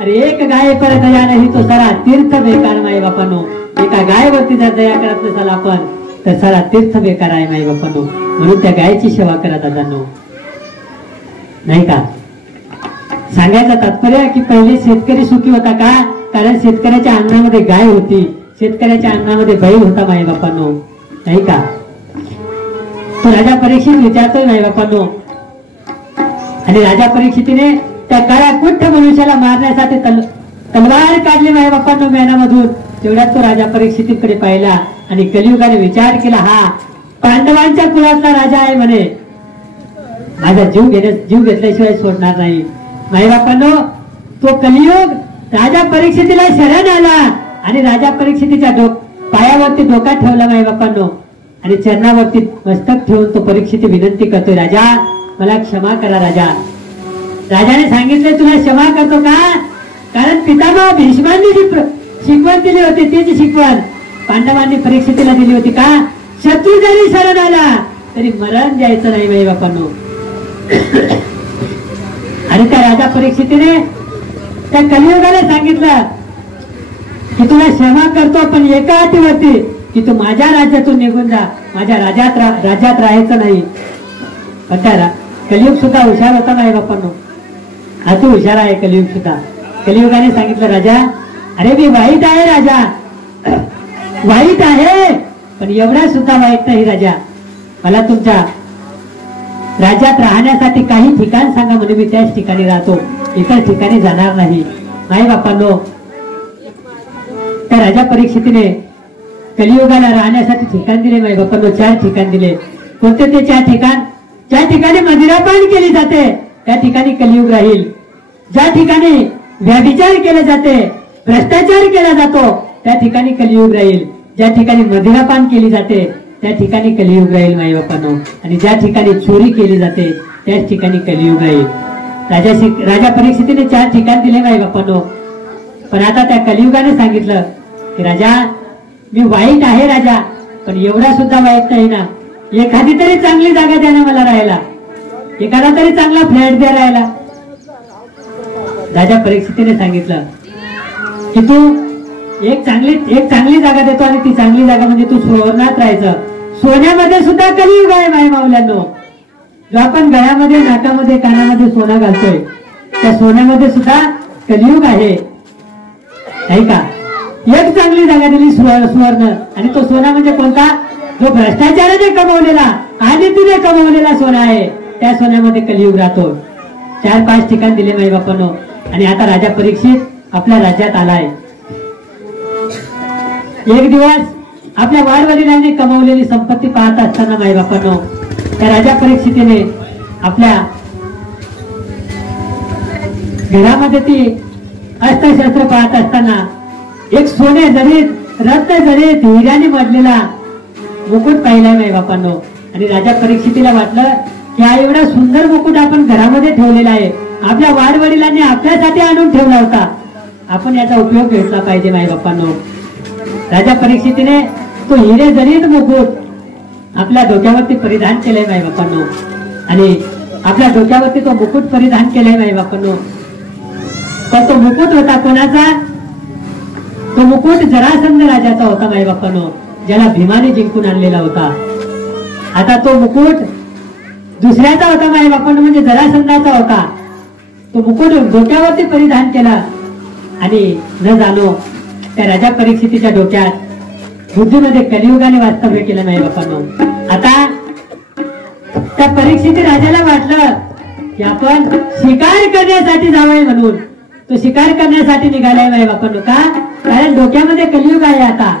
अरे एक गाय पर दया नाही तो सारा तीर्थ बेकार माई बापांनो. एका गायवरती जर दया करत नसाल आपण तर सारा तीर्थ बेकार आहे माई बापांनो. म्हणून त्या गायची सेवा करा दादांनो, नाही का? सांगायचं तात्पर्य की पहिले शेतकरी सुखी होता का? कारण शेतकऱ्याच्या अंगणामध्ये गाय होती, शेतकऱ्याच्या अंगणामध्ये बैल होता माई बापांनो, नाही का? तो राजा परीक्षित विचारतोय माई बापांनो. आणि राजा परीक्षितीने त्या काळ्या कुठ्ठ मनुष्याला मारण्यासाठी तलवार काढली माई बापांनो मेनामधून. तेवढ्यात तो राजा परीक्षितीकडे पाहिला आणि कलियुगाने विचार केला, हा पांडवांच्या कुळातला राजा आहे म्हणे, माझा जीव घेतल्याशिवाय सोडणार नाही. माई बापांनो, तो कलियुग राजा परीक्षितीला शरण आला आणि राजा परीक्षितीच्या पायावरती डोका ठेवला माई बापांनो. आणि चरणावरती मस्तक ठेवून तो परीक्षिती विनंती करतोय, राजा मला क्षमा करा राजा. राजाने सांगितले, तुला क्षमा करतो का? कारण पितामह भीष्मांनी जी शिकवण दिली होती तीच शिकवण पांडवांनी परीक्षितीला दिली होती का? शत्रू जरी शरण आला तरी मरण द्यायचं नाही माई बापांनो. आणि त्या राजा परीक्षितीने त्या कलियुगाला सांगितलं की तुला क्षमा करतो, पण एका अटीवरती की तू माझ्या राज्यातून निघून जा, माझ्या राज्यात राहायचं नाही. पण त्या कलियुग सुद्धा हुशार होता माई बापांनो, अति हुशार आहे कलियुग सुद्धा. कलियुगाने सांगितलं, राजा अरे मी वाईट आहे राजा, वाईट आहे, पण एवढा सुद्धा वाईट नाही राजा. मला तुमच्या राज्यात राहण्यासाठी काही ठिकाण सांगा म्हणजे मी त्याच ठिकाणी राहतो, इतर ठिकाणी जाणार नाही. माई बापांनो, त्या राजा परीक्षितीने कलियुगाला राहण्यासाठी ठिकाण दिले माई बापांनो. 4 ठिकाण दिले. कोणते ते 4 ठिकाण? ज्या ठिकाणी मदिरापान केली जाते त्या ठिकाणी कलियुग राहील. ज्या ठिकाणी व्यभिचार केले जाते, भ्रष्टाचार केला जातो त्या ठिकाणी कलियुग राहील. ज्या ठिकाणी मदिरापान केली जाते त्या ठिकाणी कलियुग राहील माई बापांनो. आणि ज्या ठिकाणी चोरी केली जाते त्याच ठिकाणी कलियुग राहील. राजा परीक्षितीने 4 ठिकाण दिले माई बापांनो. पण आता त्या कलियुगाने सांगितलं की राजा मी वाईट आहे राजा, पण एवढा सुद्धा वाईट नाही ना, एखादी तरी चांगली जागा द्या ना मला राहायला, एखादा तरी चांगला फ्लॅट द्या राहायला. राजा परीक्षितीने सांगितलं की तू एक चांगली जागा देतो आणि ती चांगली जागा म्हणजे तू सुवर्णात राहायचं. सोन्यामध्ये सुद्धा कलियुग आहे माई माऊल्यांनो. जो आपण गळ्यामध्ये, नाकामध्ये, कानामध्ये सोनं घालतोय त्या सोन्यामध्ये सुद्धा कलियुग आहे, नाही का? एक चांगली जागा दिली सुवर्ण. आणि तो सोना म्हणजे कोणता? जो भ्रष्टाचाराने कमवलेला आणि तिने कमवलेला सोना आहे, त्या सोन्यामध्ये कलियुग राहतो. 4-5 ठिकाण दिले माई बापांनो. आणि आता राजा परीक्षित आपल्या राज्यात आलाय. एक दिवस आपल्या वाडवडिलांनी कमवलेली संपत्ती पाहत असताना माई बापांनो, त्या राजा परीक्षितीने आपल्या घरामध्ये ती अस्त्रशस्त्र पाहत असताना एक सोने जरीत, रत्न जरीत, हिऱ्याने मढलेला मुकुट पाहिलाय माई बापांनो. आणि राजा परीक्षितीला वाटलं की हा एवढा सुंदर मुकुट आपण घरामध्ये ठेवलेला आहे, आपल्या वाडवडिलांनी आपल्यासाठी आणून ठेवला होता, आपण याचा उपयोग घेतला पाहिजे माई बापांनो. राजा परीक्षितीने तो हिरे जरीत मुकुट आपल्या डोक्यावरती परिधान केलंय माई बापांनो. आणि आपल्या डोक्यावरती तो मुकुट परिधान केलाय माई बापांनो. पण तो मुकुट होता कोणाचा? तो मुकुट जरासंध राजाचा होता माई बाप्पानो, ज्याला भीमाने जिंकून आणलेला होता. आता तो मुकुट दुसऱ्याचा होता माई बाप्पानो, म्हणजे जरासंधाचा होता. तो मुकुट डोक्यावरती परिधान केला आणि न जाणो त्या राजा परीक्षितीच्या डोक्यात बुद्धीमध्ये कलियुगाने वास्तव्य केलं माई बाप्पानो. आता त्या परीक्षिती राजाला वाटलं की आपण शिकार करण्यासाठी जावं म्हणून तो शिकार करण्यासाठी निघालाय माई बापांनो. का? कारण डोक्यामध्ये कलियुग आहे. आता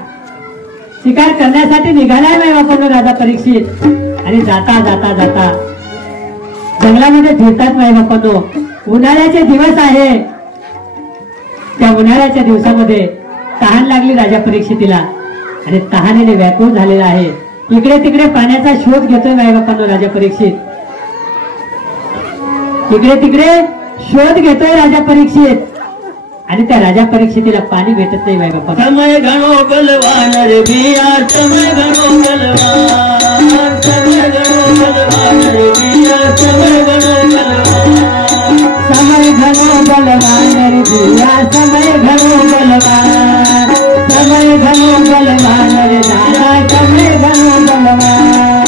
शिकार करण्यासाठी निघालाय माई बापांनो राजा परीक्षित. आणि जाता जाता जाता जंगलामध्ये फिरतात माई बापांनो. उन्हाळ्याचे दिवस आहे. त्या उन्हाळ्याच्या दिवसामध्ये तहान लागली राजा परीक्षितीला आणि तहानेने व्याकुळ झालेला आहे. इकडे तिकडे पाण्याचा शोध घेतोय माई बापांनो राजा परीक्षित. इकडे तिकडे शोध घेतोय राजा परीक्षित आणि त्या राजा परीक्षितीला पाणी भेटत नाही माई बाप्पा. समय घणो बलवान रे भिया, समय घणो बलवान, समय घणो बलवान रे भिया, समय घणो बलवान, समय घणो बलवान रे भिया, समय घणो बलवान, समय घणो बलवान रे दादा, समय घणो बलवान.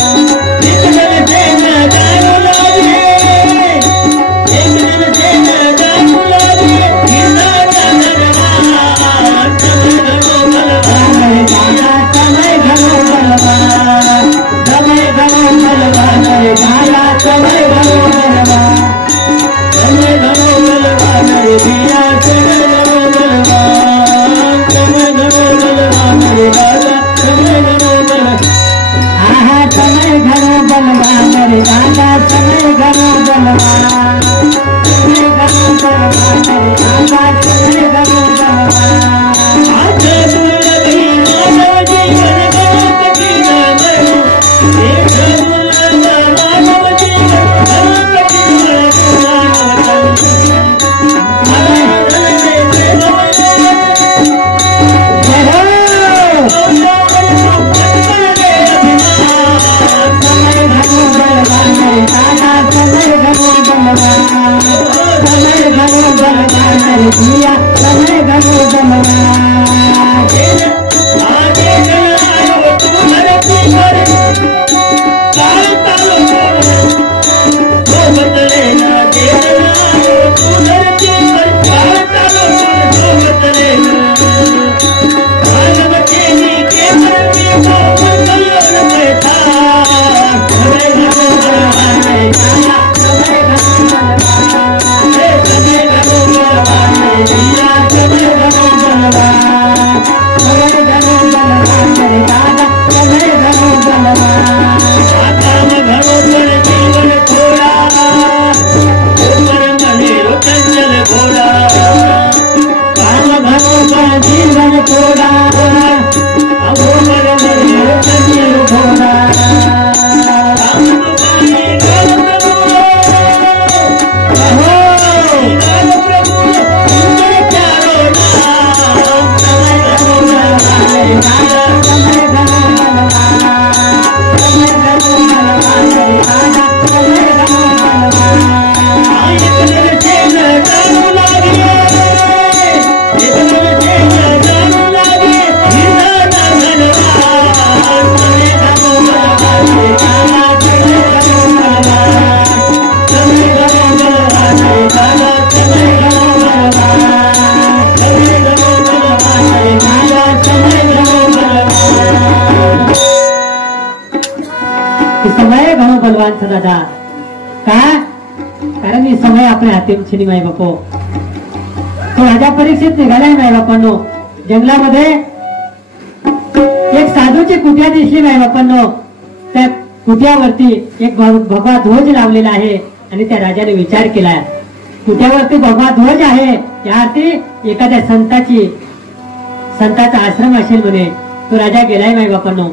समय घणो बलवान था दादा. का? कारण ही समय आपल्या हाती माई बापो. तो राजा परीक्षित निघालाय माई बापांनो. जंगलामध्ये एक साधूची कुटिया दिसली माई बापांनो. त्या कुटियावरती एक भगवा ध्वज लावलेला आहे आणि त्या राजाने विचार केला कुटियावरती भगवा ध्वज आहे यावरती एखाद्या संताचा आश्रम असेल म्हणे. तो राजा गेलाय माई बापांनो.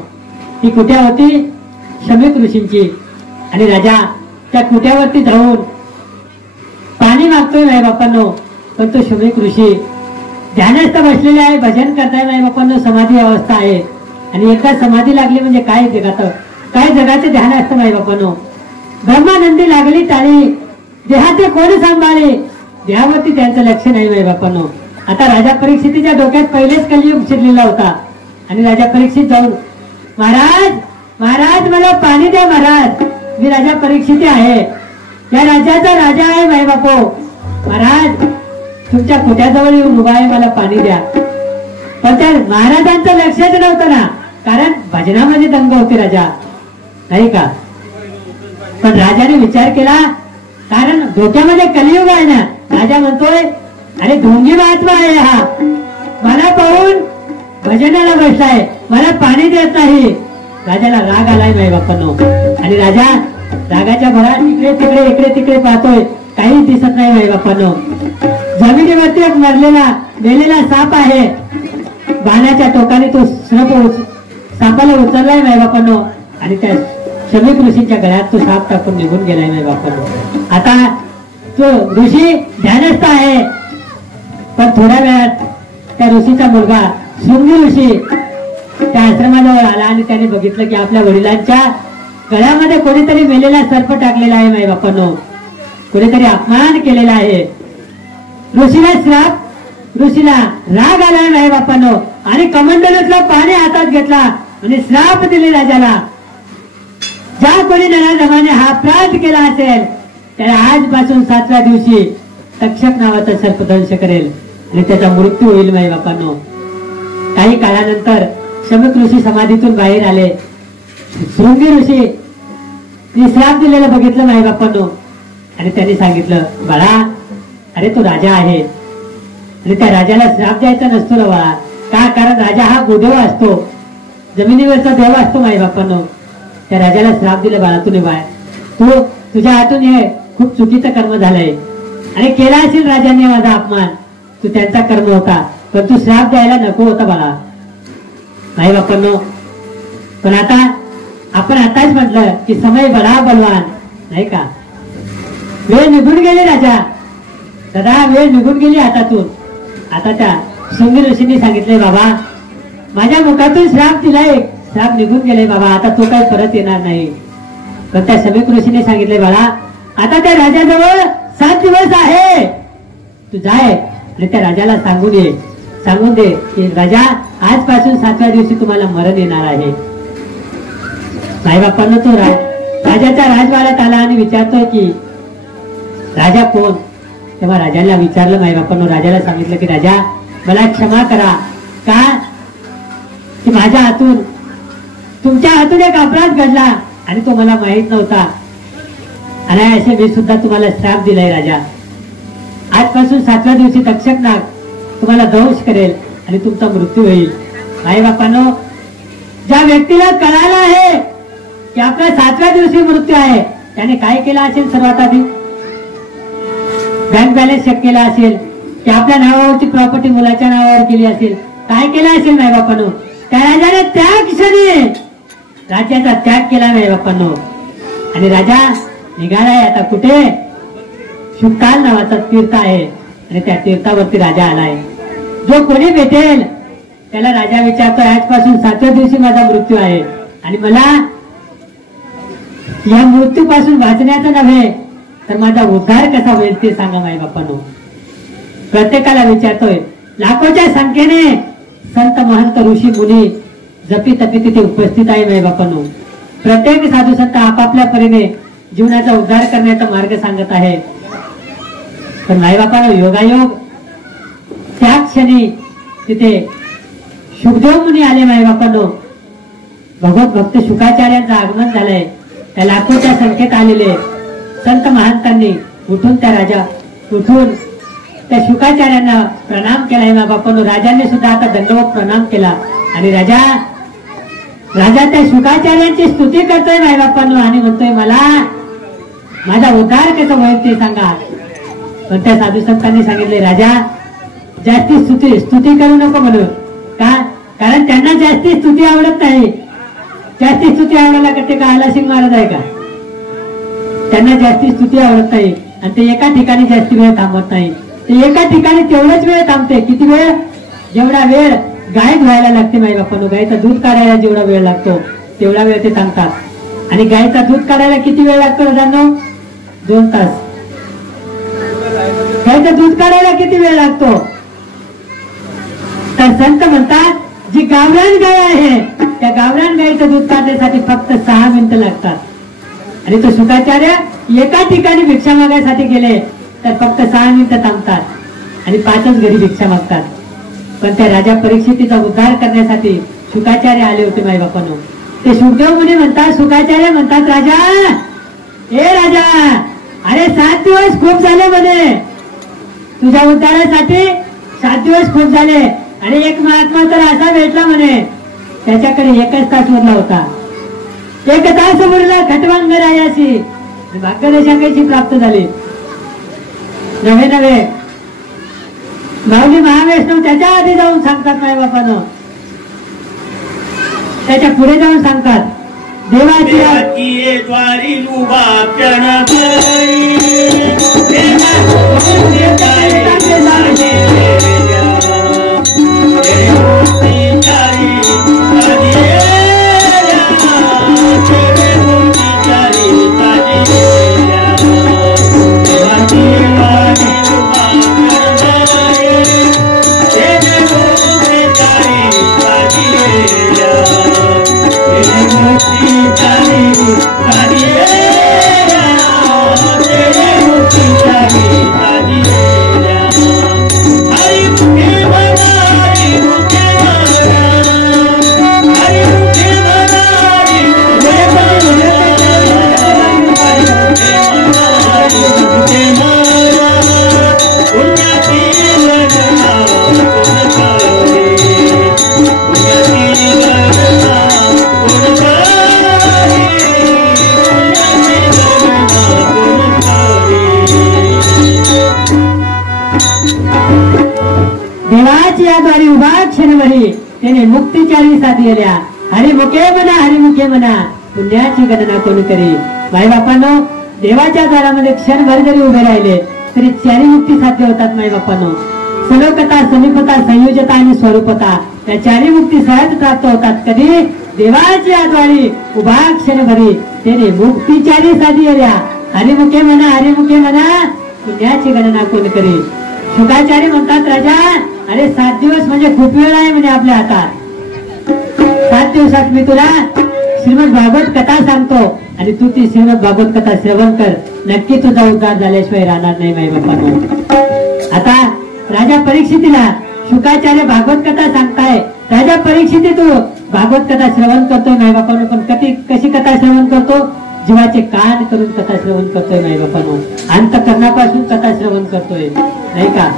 ती कुटिया होती शमीक ऋषींची आणि राजा त्या कुट्यावरती जाऊन पाणी मागतोय माई बापांनो. पण तो शमीक ऋषी ध्यानस्थ बसलेले आहे, भजन करताय माई बापांनो. समाधी अवस्था आहे आणि एकदा समाधी लागली म्हणजे काय जगाचं ध्यान असतं माई बापांनो. ब्रह्मानंदी लागली टाळी, देहाचे कोण सांभाळे, देहावरती त्यांचं लक्ष नाही माई बापांनो. आता राजा परीक्षितीच्या डोक्यात पहिलेच कलियुग शिरलेला होता आणि राजा परीक्षित जाऊन, महाराज महाराज मला पाणी द्या महाराज, मी राजा परीक्षिती आहे, या राज्याचा राजा आहे माई बापो, महाराज तुमच्या खोट्याजवळ येऊन उभा आहे, मला पाणी द्या. पण त्या महाराजांचं लक्षच नव्हतं ना, कारण भजनामध्ये दंग होते राजा, नाही का. पण राजाने विचार केला, कारण डोक्यामध्ये कलियुग आहे ना. राजा म्हणतोय, अरे ढोंगी महात्मा आहे हा, मला पाहून भजनाला बसलाय, मला पाणी देत नाही. राजाला राग आलाय माई बापांनो. आणि राजा रागाच्या भरात इकडे तिकडे इकडे तिकडे पाहतोय, काहीच दिसत नाही माई बापांनो. जमिनीवरती एक मरलेला मेलेला साप आहे, बाणाच्या टोकाने तो सापाला उचललाय माई बापांनो आणि त्या शमीक ऋषीच्या गळ्यात तो साप टाकून निघून गेलाय माई बापांनो. आता तो ऋषी ध्यानस्थ आहे, पण थोड्या वेळात त्या ऋषीचा मुलगा शृंगी ऋषी त्या आश्रमाजवळ आला आणि त्याने बघितलं की आपल्या वडिलांच्या गळ्यामध्ये कोणीतरी मेलेला सर्प टाकलेला आहे माई बापांनो, कोणीतरी अपमान केलेला आहे. ऋषीला श्राप, ऋषीला राग आलाय माई बापांनो आणि कमंडलूतलं पाणी हातात घेतला आणि श्राप दिले राजाला, ज्या कोणी नराधमाने हा अपराध केला असेल त्याला आजपासून 7व्या दिवशी तक्षक नावाचा सर्पदंश करेल आणि त्याचा मृत्यू होईल माई बापांनो. काही काळानंतर शमीक ऋषी समाधीतून बाहेर आले. शृंगी ऋषी श्राप दिलेलं बघितलं माई बापांनो आणि त्यांनी सांगितलं, बाळा अरे तो राजा आहे आणि त्या राजाला श्राप द्यायचा नसतो ना बाळा, का, कारण राजा हा भूदेव असतो, जमिनीवरचा देव असतो माई बापांनो. त्या राजाला श्राप दिला, बाळा तू बाळ, तू तुझ्या हातून हे खूप चुकीचं कर्म झालंय आणि केला असेल राजाने माझा अपमान, तू त्यांचा कर्म होता, पण तू श्राप द्यायला नको होता बाळा माई बापांनो. पण आता आपण आताच म्हटलं की समय बडा बलवान, नाही का. वेळ निघून गेली राजा, सदा वेळ निघून गेली हातातून. आता त्या शृंगी ऋषींनी सांगितले, बाबा माझ्या मुखातून श्राप दिलाय, श्राप निघून गेले बाबा, आता तो काही परत येणार नाही. पण त्या शमीक ऋषीने सांगितले, बाळा आता त्या राजाजवळ 7 दिवस आहे, तू जाय आणि त्या राजाला सांगून दे की राजा आजपासून 7व्या दिवशी तुम्हाला मरण येणार आहे. साईबापांना तो राजाच्या राजवाड्यात आला आणि विचारतोय की राजा कोण. तेव्हा राजाला विचारलं माईबापांना, राजाला सांगितलं की राजा मला क्षमा करा, का की माझ्या हातून तुमच्या हातून एक अपराध घडला आणि तो मला माहित नव्हता आणि असे मी सुद्धा तुम्हाला श्राप दिलाय राजा. आजपासून 7व्या दिवशी तक्षक नाग तुम्हाला दंश करेल आणि तुमचा मृत्यू होईल. माईबापांनो, ज्या व्यक्तीला कळालं आहे की आपल्या 7व्या दिवशी मृत्यू आहे त्याने काय केलं असेल, सर्वात आधी बँक बॅलन्स चेक केला असेल की आपल्या नावावरची प्रॉपर्टी मुलाच्या नावावर केली असेल, काय केलं असेल माईबापांनो. त्या राजाने त्या क्षणी राज्याचा त्याग केला माईबापांनो आणि राजा निघालाय आता कुठे, शुकाल नावाचा तीर्थ आहे आणि त्या तीर्थावरती राजा आलाय. जो कोणी भेटेल त्याला राजा विचारतोय, आजपासून 7व्या दिवशी माझा मृत्यू आहे आणि मला या मृत्यूपासून वाचण्याचं नव्हे तर माझा उद्धार कसा होईल ते सांगा माईबापांनो. प्रत्येकाला विचारतोय. लाखोच्या संख्येने संत महंत ऋषी मुनी जपी तपी तिथे उपस्थित आहे माईबापांनो. प्रत्येक साधू संत आपापल्या परीने जीवनाचा उद्धार करण्याचा मार्ग सांगत आहे. पण माईबापांनो, योगायोग त्या क्षणी तिथे शुकदेव मुनी आले माईबापांनो. भगवत भक्त शुकाचार्यांचं आगमन झालंय. त्या लाखोच्या संख्येत आलेले संत महंतांनी उठून त्या शुकाचार्यांना प्रणाम केलाय माईबापांनो. राजांनी सुद्धा आता दंडवत प्रणाम केला आणि राजा त्या शुकाचार्यांची स्तुती करतोय माईबापांनो आणि म्हणतोय मला माझा उद्धार कसा होईल ते सांगा. पण त्या साधू संतांनी सांगितले, राजा जास्ती स्तुती करू नको म्हणून, का, कारण त्यांना जास्ती स्तुती आवडत नाही. जास्ती स्तुती आवडायला करते का आलासिंग महाराज आहे का, त्यांना जास्ती स्तुती आवडत नाही आणि ते एका ठिकाणी जास्ती वेळ थांबत नाही. ते एका ठिकाणी तेवढाच वेळ थांबते. किती वेळ, जेवढा वेळ गाय धुवायला लागते माईबापांनो, गायचं दूध काढायला जेवढा वेळ लागतो तेवढा वेळ ते थांबतात. आणि गायचा दूध काढायला किती वेळ लागतो राजांनो, 2 तास. गायचं गायचं दूध काढायला किती वेळ लागतो? तर संत म्हणतात जी गावरान गाय आहे त्या गावरान गायचं दूध काढण्यासाठी फक्त 6 मिनिटं लागतात. आणि तो शुकाचार्य एका ठिकाणी भिक्षा मागायसाठी गेले तर फक्त 6 मिनिटं थांबतात आणि 5च घरी भिक्षा मागतात. पण त्या राजा परीक्षितीचा उद्धार करण्यासाठी शुकाचार्य आले होते माई बापांनो. ते सुखदेव मुनी म्हणतात, शुकाचार्य म्हणतात, राजा ए राजा, अरे 7 दिवस खूप झाले म्हणे, तुझ्या उद्धारासाठी 7 दिवस खूप झाले. आणि एक महात्मा तर असा भेटला म्हणे त्याच्याकडे 1च तास उरला होता. 1 तास उरला खटवांगरायाशी भाग्यरेषा कशी प्राप्त झाली. नवे माऊली महावैष्णव त्याच्या आधी जाऊन सांगतात माय बापानं, त्याच्या पुढे जाऊन सांगतात देवाची द्वारी उभा क्षणभरी देवाची याद्वारी उभा क्षणभरी त्याने मुक्तीचारी साधलेल्या हरिमुखे म्हणा पुण्याची गणना कोण करी. माई बापांनो, देवाच्या द्वारामध्ये क्षणभर जरी उभे राहिले तरी 4 मुक्ती साध्य होतात. माई बापांनो, सलोकता, समीपता, संयोजता आणि स्वरूपता या 4 मुक्ती सहज प्राप्त होतात. कधी? देवाची याद्वारी उभा क्षणभरी त्याने मुक्तीचारी साधलेल्या हरिमुखे म्हणा पुण्याची गणना कोण करी. शुकाचार्य म्हणतात, राजा अरे 7 दिवस म्हणजे खूप वेळ आहे म्हणे आपल्या हातात. 7 दिवसात मी तुला श्रीमद भागवत कथा सांगतो आणि तू ती श्रीमद भागवत कथा श्रवण कर, नक्की तुझा उद्धार झाल्याशिवाय राहणार नाही माई बाप्पा. आता राजा परीक्षितीला शुकाचार्य भागवत कथा सांगताय. राजा परीक्षिती तू भागवत कथा श्रवण करतोय माई बाप्पानो, पण कशी कथा श्रवण करतो? जीवाचे कान करून कथा श्रवण करतोय माई बाप्पानो, अंतःकरणापासून कथा श्रवण करतोय नाही का.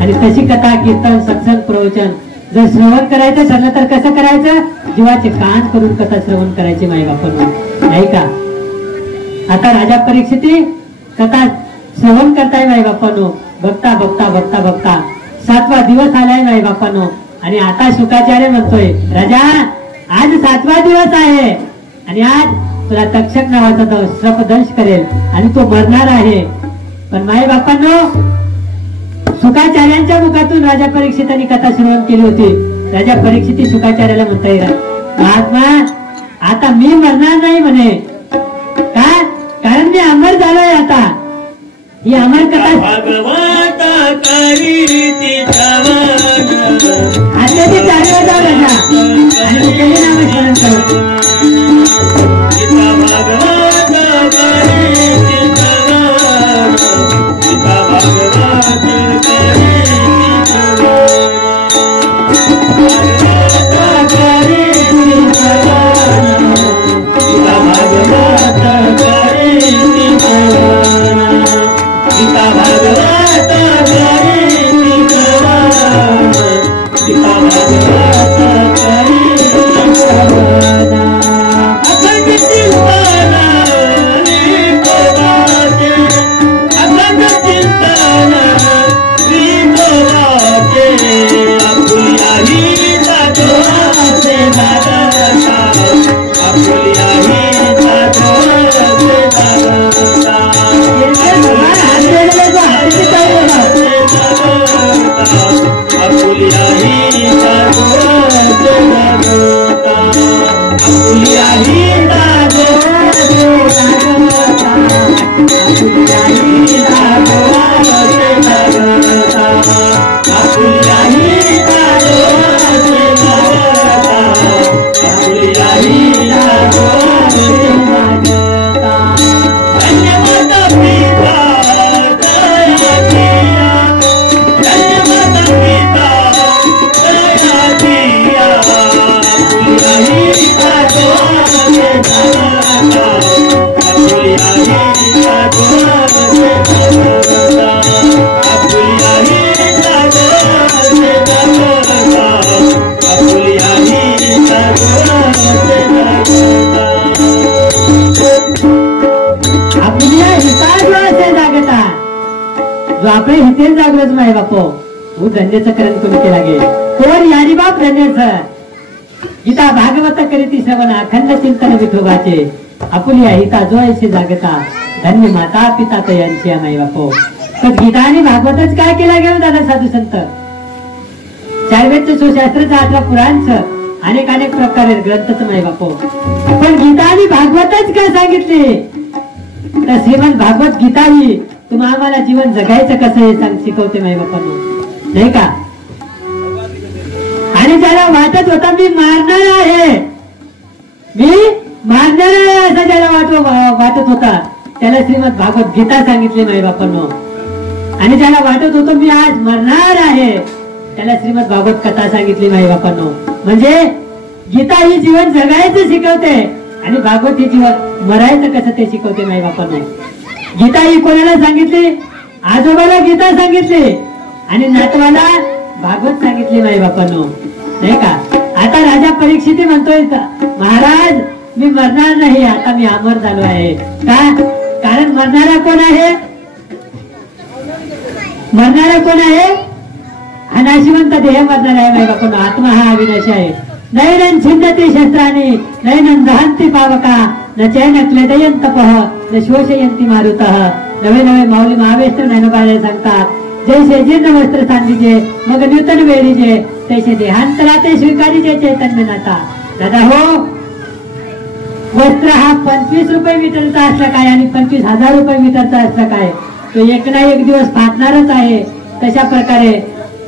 आणि तशी कथा, कीर्तन, सत्संग, प्रवचन जर श्रवण करायचं ठरलं तर कसं करायचं? जीवाचे कान करून कथा श्रवण करायची माई बाप्पानो नाही का. आता राजा परीक्षिती कथा श्रवण करताय माई बाप्पानो. बघता 7वा दिवस आलाय माई बाप्पानो. आणि आता शुकाचार्य म्हणतोय, राजा आज 7वा दिवस आहे आणि आज तुला तक्षक नावाचा श्रपदंश करेल आणि तो मरणार आहे. पण माई बाप्पांनो, शुकाचार्यांच्या मुखातून राजा परीक्षितांनी कथा श्रवण केली होती. राजा परीक्षिती शुकाचार्याला म्हणता येईल, महात्मा आता मी मरणार नाही म्हणे. का? कारण मी अमर झालोय. आता ही अमर कथा आजची 4 वेळा जाऊ राजा आणि मुख्याने नाव स्मरण करू. Yeah. जो आपले हितेन जागृत माय बापो हो धन्यचं करण तुम्ही केला गे कोण यारी बाप धन्यचं गीता भागवत करीती श्रवण अखंड चिंतन विठोबाचे आपुलिया हिता जो ऐसे जागता धन्य माता पिता तयांची माय बापो तर गीता आणि भागवतच काय केला गेलं दादा साधू संत चारवेदचं सुशास्त्रचं 18 पुराणचं अनेक अनेक प्रकारे ग्रंथच माय बापो पण गीता आणि भागवतच काय सांगितले तर श्रीमंत भागवत गीता ही तुम्ही आम्हाला जीवन जगायचं कसं हे शिकवते माय बापांनो नाही का आणि ज्याला वाटत होता मी मारणार आहे असं ज्याला वाटत होता त्याला श्रीमंत भागवत गीता सांगितली माय बापांनो आणि ज्याला वाटत होतं मी आज मरणार आहे त्याला श्रीमंत भागवत कथा सांगितली माय बापांनो म्हणजे गीता ही जीवन जगायचं शिकवते आणि भागवत ही जीवन मरायचं कसं ते शिकवते माय बापांनो गीता ही कोणाला सांगितली आजोबाला गीता सांगितली आणि नातवाला भागवत सांगितली माय बापांनो नाही का आता राजा परीक्षित म्हणतोय महाराज मी मरणार नाही आता मी अमर झालो आहे का कारण मरणारा कोण आहे अनाशिवंत देह मरणार आहे माय बापांनो आत्मा हा अविनाशी आहे नैनं छिंदती शस्त्राने नैनं दहंती पावका न चैन क्लेदयंतपः न शोषयंती मारुतः नवे नवे माऊली महावेस्त्र ज्ञानोबाळे सांगतात जैसे जीर्ण वस्त्र सांगीजे मग नूतन वेळीजे तैसे देहांतरा ते स्वीकारीजे चैतन्य नाता दादा हो वस्त्र हा 25 रुपये मीटरचा असला काय आणि 25,000 रुपये मीटरचा असला काय तो एक ना एक दिवस फाटणारच आहे तशा प्रकारे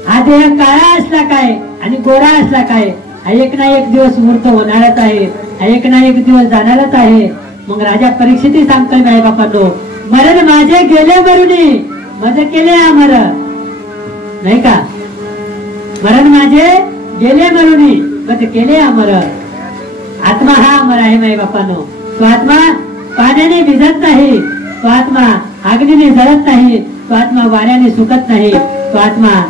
हा देह काळा असला काय आणि गोरा असला काय हा एक ना एक दिवस मूर्त होणारच आहे हा एक ना एक दिवस जाणारच आहे मग राजा परीक्षित सांगतोय माय बापांनो मरण माझे गेले मरुनी माझे केले अमर नाही का मरण माझे गेले मरुनी मग केले अमर आत्मा हा अमर आहे माय बापांनो तो आत्मा पाण्याने भिजत नाही तो आत्मा अग्नीने जळत नाही तो आत्मा वाऱ्याने सुकत नाही तो आत्मा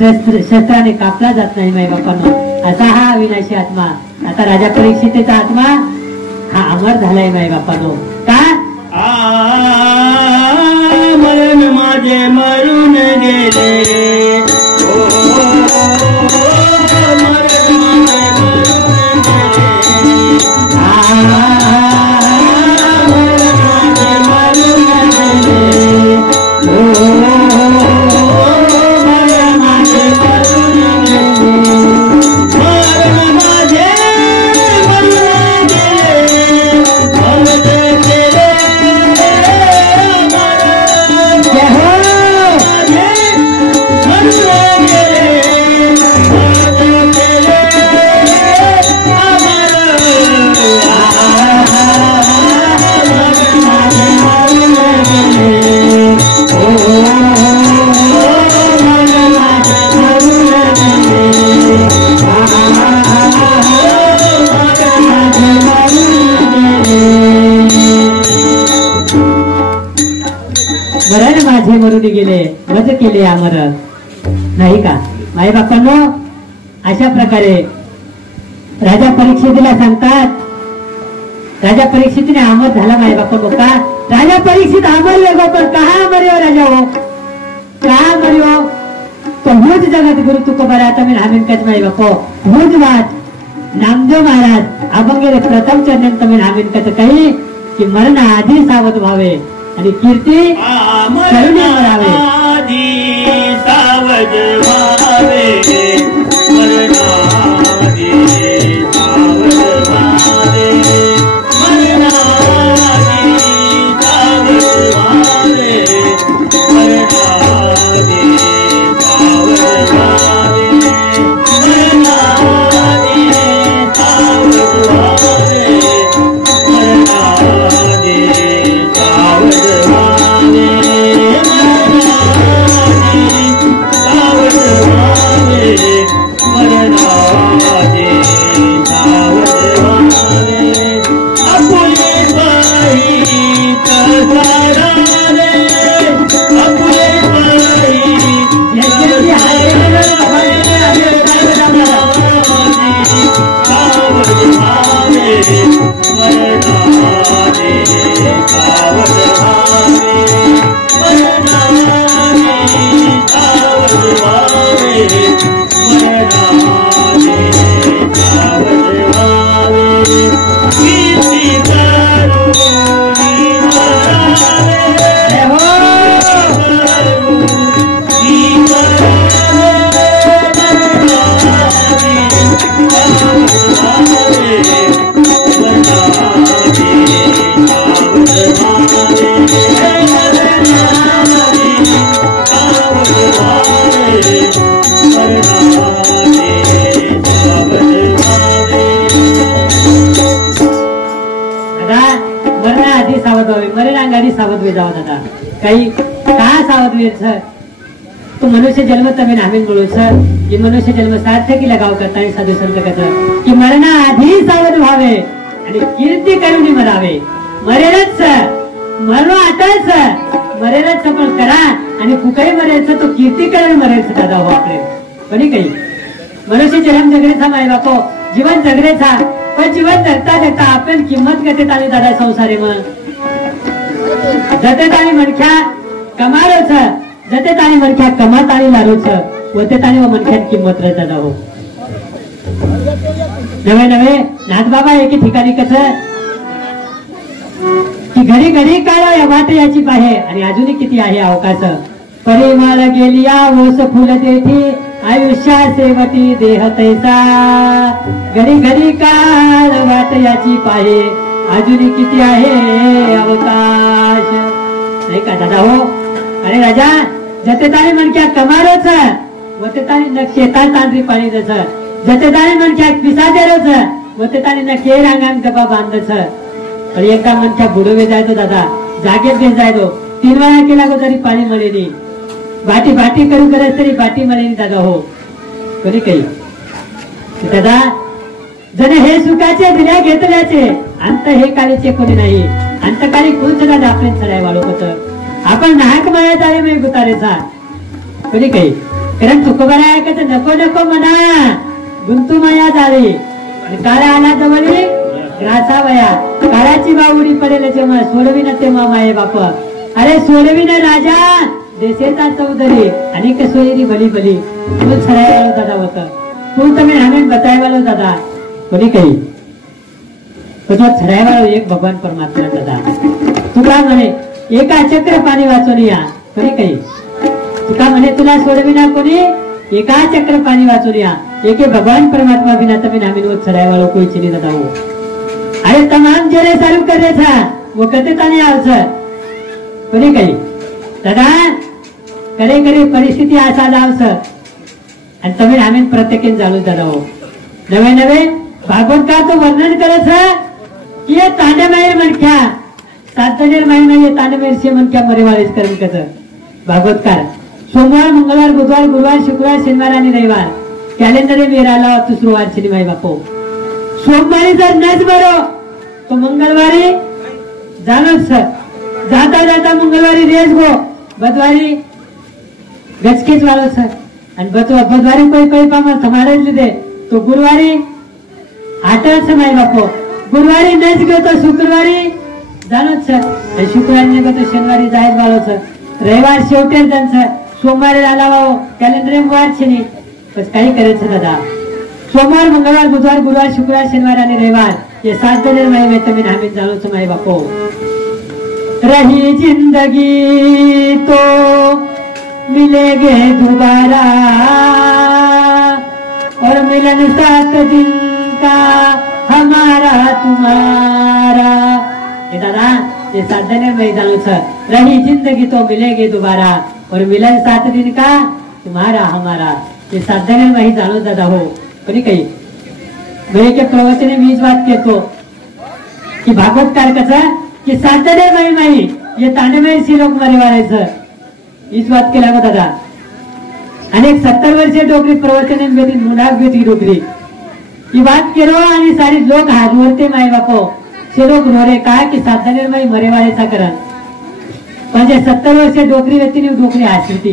शस्त्राने कापला जात नाही माय बापांनो असा हा अविनाशी आत्मा आता राजा परीक्षितेचा आत्मा हा अमर झालाय माय बापांनो का मरण माझे मरून गेले मरण माझे मरून गेले वध केले अमर नाही का माई बापांनो अशा प्रकारे राजा परीक्षितीला सांगतात राजा परीक्षितीने अमर झाला माई बापांनो का राजा परीक्षित अमर बापा कहा मर्यो राजा हो कहा मर्यो तो हुज जगत गुरु तुकोबारा आता मी नामीन कच माई बापो हुज बात नामदेव महाराज अभंगेरे प्रथम चरण तुम्ही नामीन कच काही की मरण आधी सावध व्हावे आणि कीर्ती करुणे मरावे सावध व्हावे मरणाधी सावध व्हावे मरणाधी सावध व्हावे मरणाधी सावध व्हावे मरणाधी सावध व्हावे मरणाधी सावध व्हावे सावध वे जावं दादा काही का सावध वे सर तो मनुष्य जन्म तमें नामेन बोलो सर ये मनुष्य जन्म सार्थकी लगाव करता है साधू संत कहतात की मरणा आधी सावध व्हावे आणि कीर्ती करून मरावे मरेलच सर मरणो आताच मरेलच पण करा आणि फुकाई मरेलच तो कीर्ती करून मरेलच दादा हो आपले कोणी काही मनुष्य जन्म जगरेचा माय बापो जीवन जगरेचा पण जीवन जगता जगता आपण किंमत घेते आली दादा संसारे मग जतेत आणि मनख्या कमारोच जतेत आणि मनख्या कमात आणि लारोच वतेत आणि मनख्यात किंमत राहता दादा हो नवे नवे नाथबाबा एके ठिकाणी कसं की घडी घडी काळ वाट याची पाहे आणि अजूनही किती आहे अवकाश परिमळ गेलिया ओस फुल देठी आयुष्या सेवटी देह तैसा घडी घडी काळ वाट याची पाहे अजूनही किती आहे अवकाश नाही का दादा हो अरे राजा जतेताने मनक्या कमारोच वतेताने न शेतात तांदरी पाणी जस जतेताने मनक्या पिसादेरोच वतेताने न केर अंगान गबा बांधच पण एकदा मनक्या बुडवे जायचो दादा जागेत घेऊन जायचो 3 वेळा केला गो तरी पाणी मिळेनी बाटी बाटी करू करत तरी बाटी मिळेनी दादा हो कोणी काही दादा जण हे सुखाचे दिल्या घेतल्याचे अंत हे कालीचे कोणी नाही अंतकाली कोणचं दादा आपण चढाय वाढो होत आपण नाहक माया आले मी गुतारेचा कोणी काही कारण तुकोबारा ऐकायचं नको नको म्हणा गुंतू माया झाली काळा आला जवळी ग्रासा वया काळाची बावडी पडेल जेव्हा सोडविन तेव्हा माये बाप अरे सोडविन राजा देशेचा चौधरी आणि सोयरी भली भली तू छडायवालो दादा होत तू तुम्ही आम्ही बतायवालो दादा कोणी काही तो छडायवालो एक भगवान परमात्मा दादा तुका म्हणे एका चक्र पाणी वाचून या कोणी काही तुका म्हणे तुला सोडविना कोणी एका चक्र पाणी वाचून या एके भगवान परमात्मा बिना तमें नामी वो छडायवालो कोई चीनी दादा हो अरे तमाम जरे सारू करे था वो कते ताने आवसर कोणी काही दादा करे करे परिस्थिती असा जावसर आणि तमें आम्ही प्रत्येक चालू दादा हो नवे नवे भागवतकार तो वर्णन करत की ये तांडमेर मनख्या 7 महिने तांडमेर से मनख्या मरेवाळीच करून कसं भागवतकार सोमवार मंगळवार बुधवार गुरुवार शुक्रवार शनिवार आणि रविवार कॅलेंडर मेराला तू सुरुवार शनिवारी बापो सोमवारी जर नच बरो तो मंगळवारी जाणोच जाता जाता मंगळवारी रेस गो बुधवारी गचकेच वालो सर आणि बुधवारी कोई पामा समारेच लिदे तो गुरुवारी आठच माय बापो गुरुवारी नच गयो तो शुक्रवारी जाणोच सर शुक्रवारी गयो तो शनिवारी जायच वालो सर रविवार शेवटेर त्यांचं सोमवारी आला वाव कॅलेंडर वार शनी बस काही करायचं दादा सोमवार मंगळवार बुधवार गुरुवार शुक्रवार शनिवार आणि रविवार ये 7 दिन में तमें नामी जानो माय बापो रही जिंदगी तो मिलेंगे दोबारा और मिलन 7 दिन का हमारा तुम्हारा ये दादा ये 7 दिन में जानो सर रही जिंदगी तो मिलेंगे दोबारा और मिलन 7 दिन का तुम्हारा हमारा ये 7 दिन में जानो दादा हो कोणी काही मैं के प्रवचने मीच बात कहतो कि भागवतकार कसा कि 7 दिन माही ये तांडमेर सी लोक मरे वाळायचं हीच बात केला गो दादा अनेक 70 वर्षे डोकरी प्रवचने बेती मुनाक बेती डोकरी ही बात केलो आणि सारी लोक हाजवरते माय बापो से लोक रोरे काय की 7 दिन माही मरे वाळायचा करा म्हणजे 70 वर्षे डोकरी व्यक्तीने डोकरी हासवती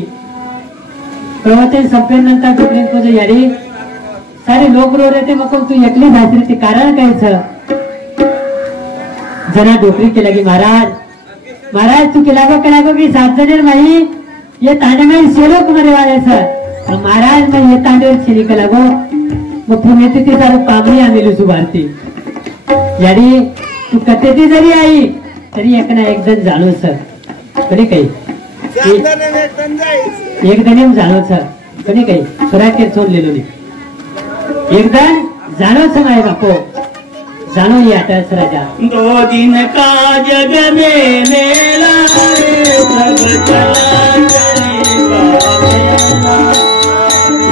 प्रवचन संपल्यानंतर डोकरी तुझे यारी सारे लोक रो रहे थे मग तू एकली भासरी ती कारण कायचं जना डोकरी केला की महाराज तू केला गो की 7 दिन माही ये तांडमेर शेलोक मरे वाले सर महाराज मैं ये तांडवेर शेली केला गो मग पुणे ते सारं पामरी आम्ही सुभारती यारी तू कते ती जरी आई तरी एक ना एक जण जाणो सर कधी काही एक जण जाणो सर कधी काही स्वराज्य सोडलेलो नाही एकदा जानो माय बापो जानो ये अटस राजा 2 दिन का जग में मेला सब चला चली पावेला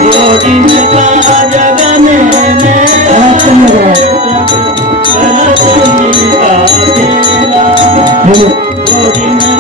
2 दिन का जग में मेला चला चली पावेला 2 दिन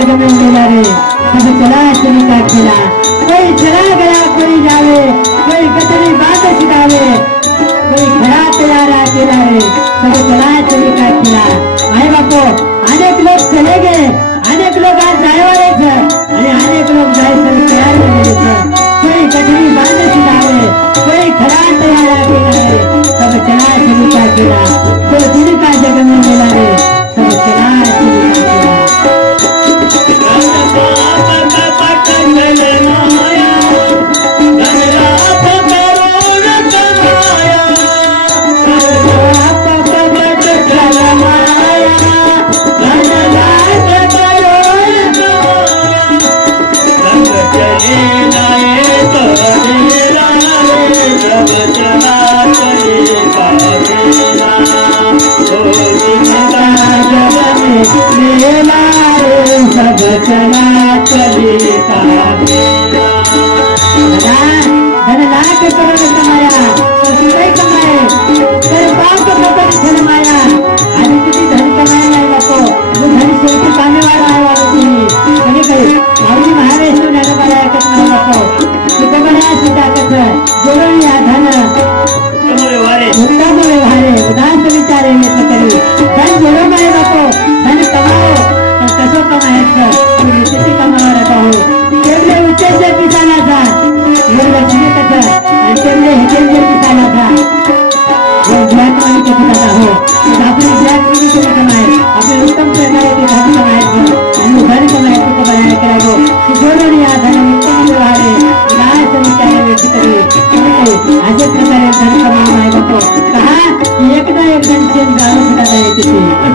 जग में मिला रे सब चला चली का खेला कोई चला गया कोई जावे कोई कतरी बात छिड़ावे कोई खड़ा तैयार अकेला रे सब चला चली का खेला आए बापो अनेक लोग चले गए अनेक लोग आज जाए वाले थे अनेक लोग जाए सब तैयार मिले थे कोई कतरी बात छिड़ावे कोई खड़ा तैयार अकेला रे सब चला चली का खेला तो दिन का जग में मिला रे सब चला चली का खेला सब चला चली का धन लाख करोड़ कमाया तो सुबह कमाए तेरे बाप को पकड़ शर्माया आज किसी धन कमाए नहीं बापो वो धन शेष पाने वाला है वाले कहीं कहीं मावली महाराज ने नगर बनाया कितना बापो सुबह बनाया सीता कथा जोड़ो या धन उत्तम व्यवहारे उदास विचारे में पकड़ी धन जोड़ो माए बापो धन कमाओ कसो कमायचं तुम्ही किती कमावा राहता हो तेवढे उच्चेचे पिसानाचा लक्ष्मी कसं आणि तेवढे हेजेचे पिसानाचा ब्लॅक मनी किती जाता हो आपली ब्लॅक मनी किती कमाय आपले उत्तम प्रकारे ते धन कमायचं आणि धन कमायचं तो बनाय करावो की जोडून या धन उत्तम व्यवहारे उदास विचारे व्यक्त करी अशा प्रकारे धन कमावा आहे बापो कहा एकदा एक जण शेण जाणून सुद्धा येते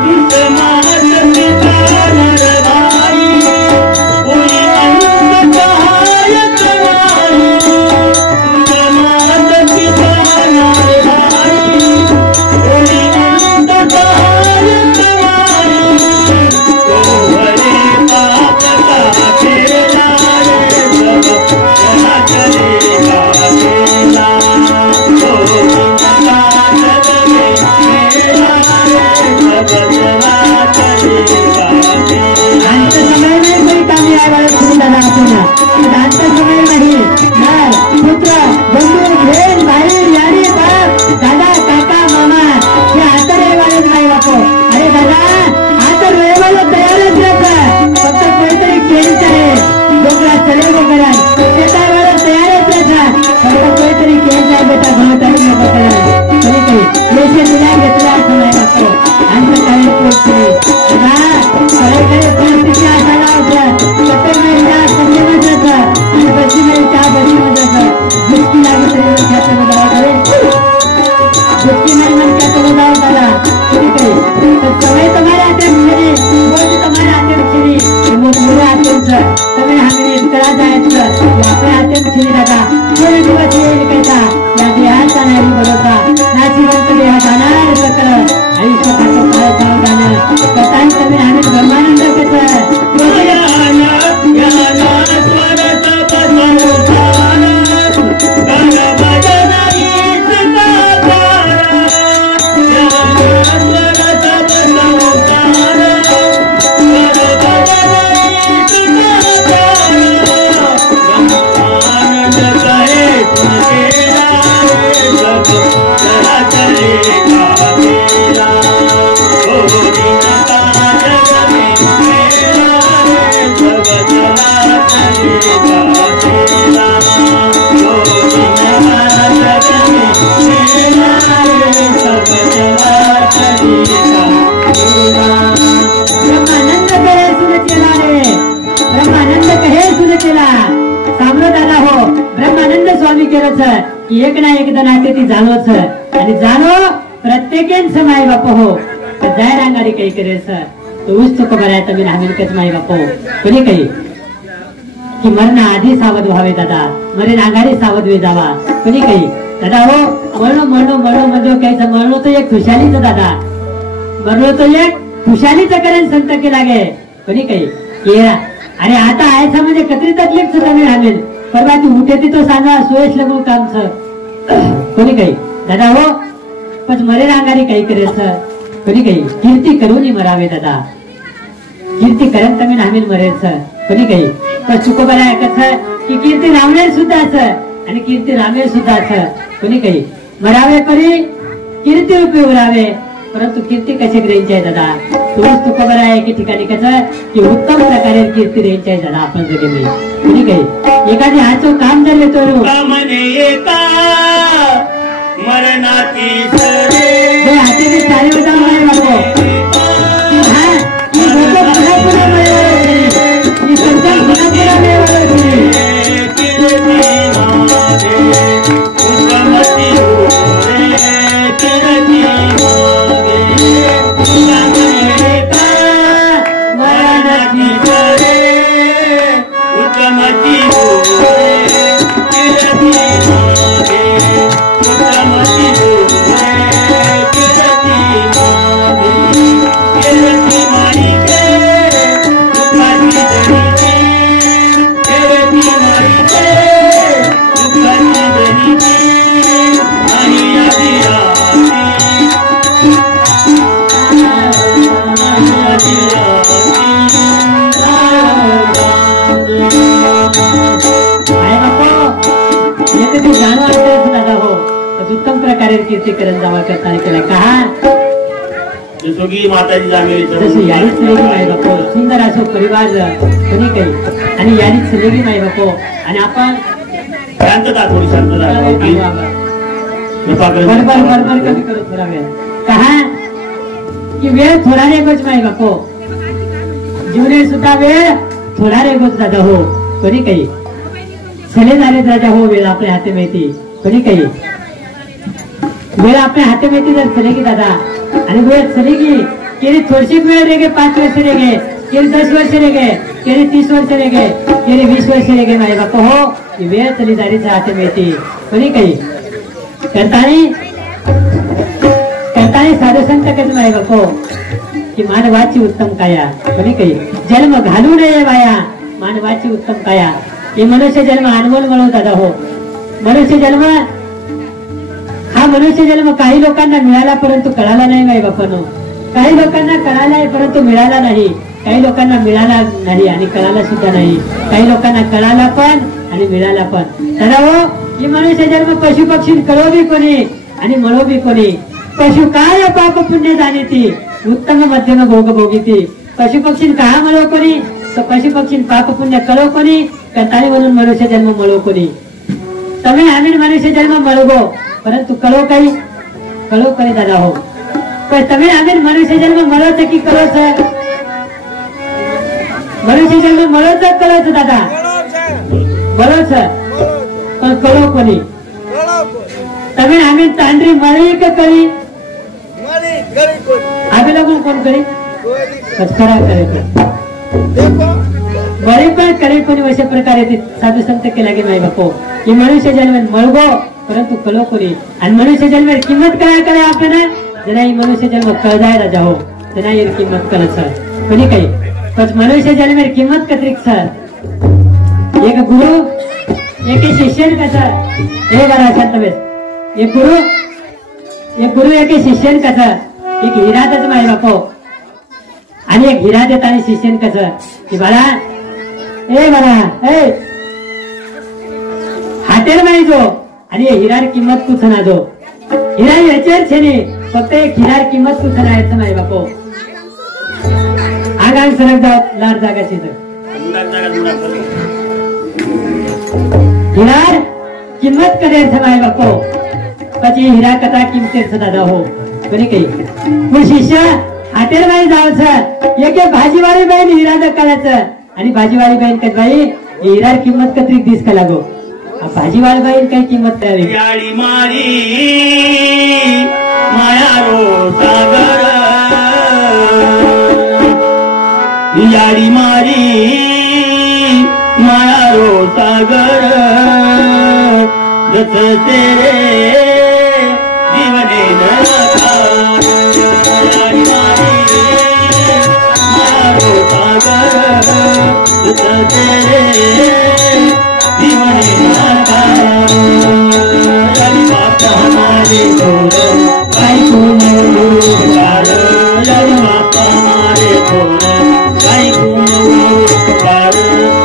एक ना एक नाते ती जाणवच आणि जाणव प्रत्येकेच माय बाप हो जाय रांगाडी काही करेस तो ऊस चुक बराय तर मी नामिलकच माय बाप हो कोणी काही की मरण आधी सावध व्हावे दादा मरे रांगाडी सावध वे जावा कोणी काही दादा हो म्हणो म्हणजे कायचं म्हणलो तो एक खुशालीचं दादा म्हणलो तो एक खुशालीचं करेन संत केला गे कोणी काही केला अरे आता आयचा म्हणजे कतरी तकलीफ सुद्धा मी राहिलेल परवा ती उठे ती तो सांगा सुयश लगू काम कोणी काही दादा हो पण मरे रांगारी काही करेल सर कोणी काही कीर्ती करून मरावे दादा कीर्ती करेन तुम्ही नामील मरेल सर कोणी काही पण चुको बरं आहे कसं की कीर्ती रामनेर सुद्धा असं आणि कीर्ती रामेर सुद्धा असं कोणी काही मरावे परी कीर्ती रूपी उरावे परंतु कीर्ती कशी रेंज आहे दादा तुझं तुको बरं आहे की ठिकाणी कसं की उत्तम प्रकारे कीर्ती रेंज आहे दादा आपण जगे मी कोणी काही एखादी हाचो काम जर येतो मरणाची हाती सारे बजाव नाही बाबू उत्तम प्रकारे कीर्तीकरण जमा करताना केला का जसोगी माताजी जामेली जसं यारीच सलेगी माय बापो सुंदर असो परिवार कोणी काही आणि यारीच सलेगी माय बापो आणि आपण शांतता थोडी शांतता बरोबर कमी करत थोडा वेळ कहा की वेळ थोडा रे गोच माय बापो जीवने सुद्धा वेळ थोडा रे गोच दादा हो कोणी काही सले झाले राजा हो वेळ आपल्या हाती माहिती कोणी काही वेळ आपल्या हाती माहिती जर चलेगी दादा आणि वेळ चलेगी केली थोडीशी वेळ रेगे 5 वर्ष रेगे केली 10 वर्ष रेगे केली 30 वर्ष रेगे केली 20 वर्ष रेगे माझे बाप हो वेळ चली जारीच्या हाती माहिती कोणी काही करतानी साधू संत कसं माझे बाप हो की मानवाची उत्तम काया कोणी काही जन्म घालू नये बाया मानवाची उत्तम काया हे मनुष्य जन्म अनमोल म्हणून दादा हो मनुष्य जन्म हा मनुष्य जन्म काही लोकांना मिळाला परंतु कळाला नाही माई बापानो काही लोकांना कळाला आहे परंतु मिळाला नाही काही लोकांना मिळाला नाही आणि कळाला सुद्धा नाही काही लोकांना कळाला पण आणि मिळाला पण दादा हो ही मनुष्य जन्म पशु पक्षी कळो बी कोणी आणि मळो बी कोणी पशु काय पाप पुण्य जाणे ती उत्तम मध्यम भोग भोगी ती पशु पक्षी का मळो कोणी पशु पक्षी पाप पुण्य कळो कोणी कताळी म्हणून मनुष्य जन्म मळो कोणी तुम्ही आम्ही मनुष्य जन्म मळगो परंतु कळो काही दादा हो पण तुम्ही आम्ही मनुष्य जन्म मळवत की कळोच मनुष्य जन्म मळवत कळोच दादा मळोच पण कळो कोणी तुम्ही आम्ही तांडरी मळी का कळी आम्ही लागून कोण करी खरा करे बरे पण करे कोणी अशा प्रकारे साधू संत केला की नाही बापो ही मनुष्य जन्म मळगो परंतु कलो कोणी आणि मनुष्य जन्म किंमत काय करे आपल्याला जना ही मनुष्य जन्म कळजाय राजा हो जना ही किंमत कळत सर कोणी काही पण मनुष्य जन्म किंमत कत्रिक सर एक गुरु एक शिष्य कसा हे बरा शांत बेस एक गुरु एक शिष्य कसा एक हिरा त्याच माय बापो आणि एक हिरा देत आणि शिष्य कसं की बाळा ए हातेर माहिजो आणि हिरार किंमत कुछ ना दो हिरा याच्यावर छेने फक्त एक हिरार किंमत कुछ ना याचं माय बापो आगान सरक जाऊ लाड जागाची हिरार किंमत करेल माय बापो પછી હીરા કથા કિંમતે દાદા हो कोणी काही पण शिष्य हातेर बाई जावचं एक भाजीवाली बहीण हिरा दकालाचं आणि भाजीवाली बहीण काय बाई हिरा किंमत कत्री दिस का लागो भाजीवाली बहीण काही किंमत करावी याडी मारी माया रो सागर याडी मारी माया रो सागर जस तेरे थोर काही गुण पार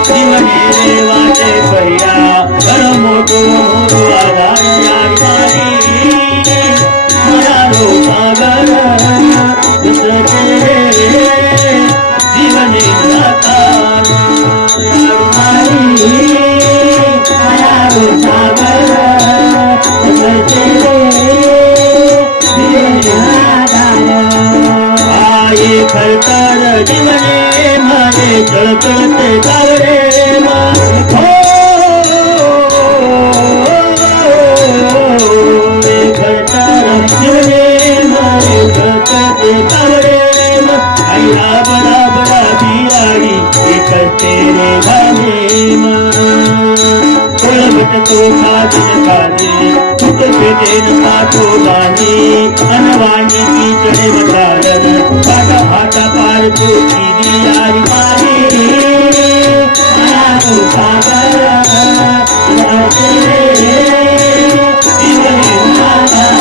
जीवने रे वाटे पर्या घर मोठो मोठो आधार याडी मरारो सागर उसके जीवने साकार मरारो सागर उसके आये खरतर जीवने मारे चलते गावरे हो खरतर जीवने मारे चलते गावरे आया बड़ा बड़ा बियाड़ी एक तेरे भाने तो खादिन खादी खुद पेटे न पाठो दानी अनवाणी की चढ़े मतारन फाटा फाटा पार तो सीधी यारी मारी आया तो सागर जीवने आया तो सागर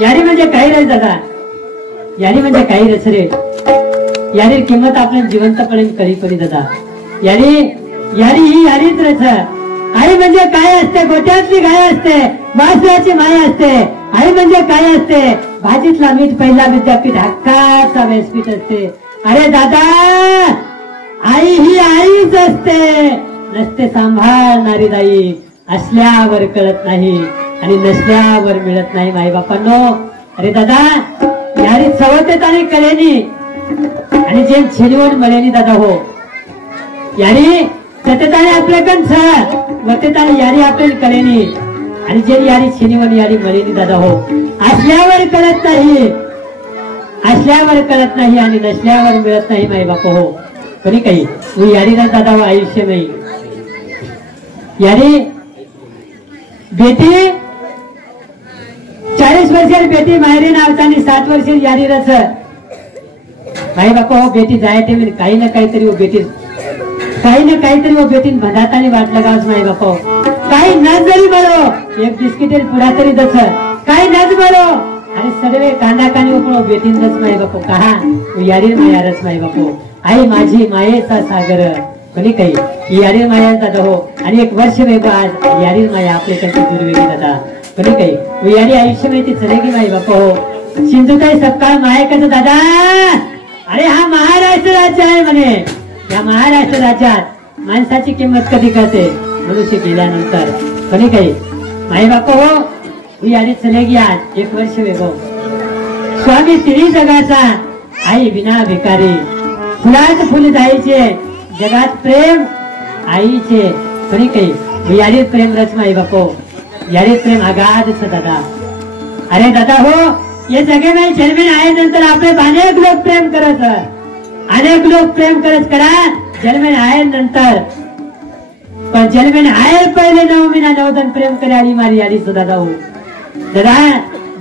यारी म्हणजे काही रे दादा यारी म्हणजे काही रच रे यारी किंमत आपल्या जिवंतपणे करी पडी दादा यारी यारी ही यारीच रच आई म्हणजे काय असते गोट्यातली गाय असते वासराची माय असते आई म्हणजे काय असते भाजीतला मीठ पहिला विद्यापीठ हक्काचा व्यासपीठ असते अरे दादा आई ही आईच असते नसते सांभाळणारी दाई असल्यावर कळत नाही आणि नसल्यावर मिळत नाही माई बापांनो अरे दादा यारी चवतेत आणि कलेनी आणि जे छिनवून मलेनी दादा हो यारी सतेताने आपल्याकडं वतेताने यारी आपल्याला कलेनी आणि जे यारी छिनवून यारी मलेनी दादा हो असल्यावर कळत नाही आणि नसल्यावर मिळत नाही माई बाप हो कोणी काही तू यारीला दादा हो आयुष्य नाही यारी बेटी 40 वर्षाची बेटी माहेरी नावतानी 7 वर्षाची यारी रच माई बापा हो बेटी जायते काही ना काहीतरी वो बेटी वो बेटीन भदातानी वाट लगावस माई बापा हो काही न जरी बरो एक बिस्किटेर पुढा तरी दस काही नच बरो आणि सर्वे कांदा कानी उकळो बेटीन दस माई बापो कहा यारी मायारच माई बापो आई माझी मायेचा सागर कोणी काही यारी माया दादा हो आणि एक वर्ष वेगळं आज यारी माया आपल्याकडची दुर्वेगी दादा कोणी काही यारी आयुष्य माहिती चलेगी माई बापा हो सिंधुताई सपकाळ मायेकडं दादा अरे हा महाराष्ट्र राज्य आहे म्हणे या महाराष्ट्र राज्यात माणसाची किंमत कधी कळते मनुष्य गेल्यानंतर कोणी काही माई बापा हो यारी चलेगी आज एक वर्ष वेगळं स्वामी तिन्ही जगाचा आई बिना भिकारी फुलात फुल जायचे जगात प्रेम आईचे कोणी काही यारीत प्रेम रच माई बापो यारीत प्रेम आगाध दादा अरे दादा हो ये जगे में जन्मे आए नंतर आपले अनेक लोक प्रेम करत करा जन्मे आए नंतर पण जन्मे आए पहिले 9 महिना 9 दिन प्रेम करे आली मारी यारी दादा हो दादा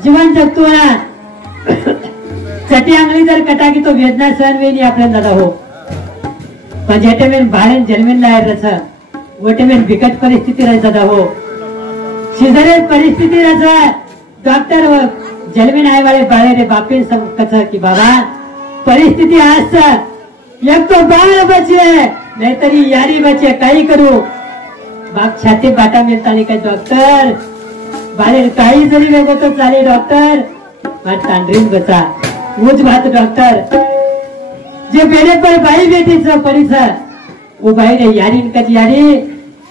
जीवन जगतो ना चटी आंगली जर कटाकी तो वेदना सहन वेनी आपल्याला दादा हो पण जेटे में बाहेर जन्मेन लायर रच वटे में बिकट परिस्थिती रच दादा हो सिजरेर परिस्थिती रच डॉक्टर जन्मेन आए वाले बाळे रे बापे सब कथा की बाबा परिस्थिती आज एक तो बाळ बचे नाहीतरी यारी बचे काही करू बाग छाती बाटा मिळताना काय डॉक्टर बाहेर काही जरी वेगळं तर चालेल डॉक्टर माझ तांढरीन बचा ऊज भात डॉक्टर जे बेडे पर बाई बेटीच परिसर वो बाई यारी कधी यारी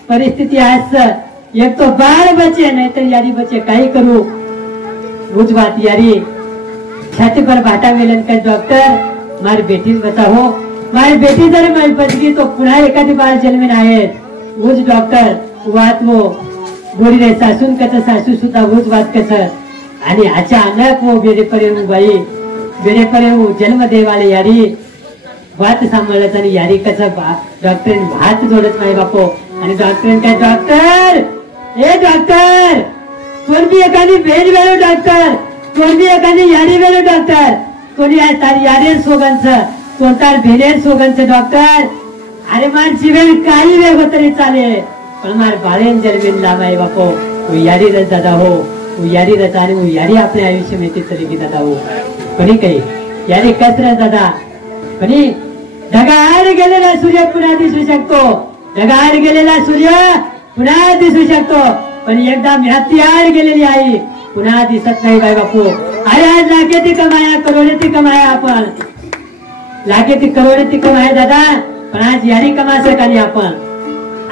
परिस्थिती आज एक तो बाळ बचे नाहीतर यारी बचे काही करू ऊज भात यारी छाती पर बाटा मिलन काय डॉक्टर मारी बेटी बचा हो मारी बेटी जर मला बचली तो पुन्हा एखादी बाळ जन्मीन आहेत ऊज डॉक्टर वात वो गोडी रे सासून कच सासू सुद्धा ऊज वात कच आणि अचानक वो बेरेपर्यंत बाई बेरेपर्यंत जन्म देवाले यारी वात सांभाळत आणि यारी कच डॉक्टरीन भात जोडत नाही बापो आणि डॉक्टरीन काय डॉक्टर ए डॉक्टर कोणती एखादी भेज वेळ डॉक्टर कोणती एखादी यारी वेळ डॉक्टर कोणी तारी यारेर सोगंच कोणता भेलेर सोगंच डॉक्टर अरे मार जीवन काही वेळ तरी चालेल पण मार बाळेन जन्मीन लामाय बापो वो यारी रच दादा हो वो यारी रच आणि वो यारी आपल्या आयुष्य में तरी की दादा हो कोणी काही यारी कसरत दादा कोणी ढगाळ गेलेला सूर्य पुन्हा दिसू शकतो ढगाळ गेलेला सूर्य पुन्हा दिसू शकतो पण एकदा म्यात्यार गेलेली आई पुन्हा दिसत नाही बाई बापू अरे आज लाखेती कमाया करोडेती कमाया आपण लाखेती करोडेती कमाया दादा पण आज यारी कमा सका नाही आपण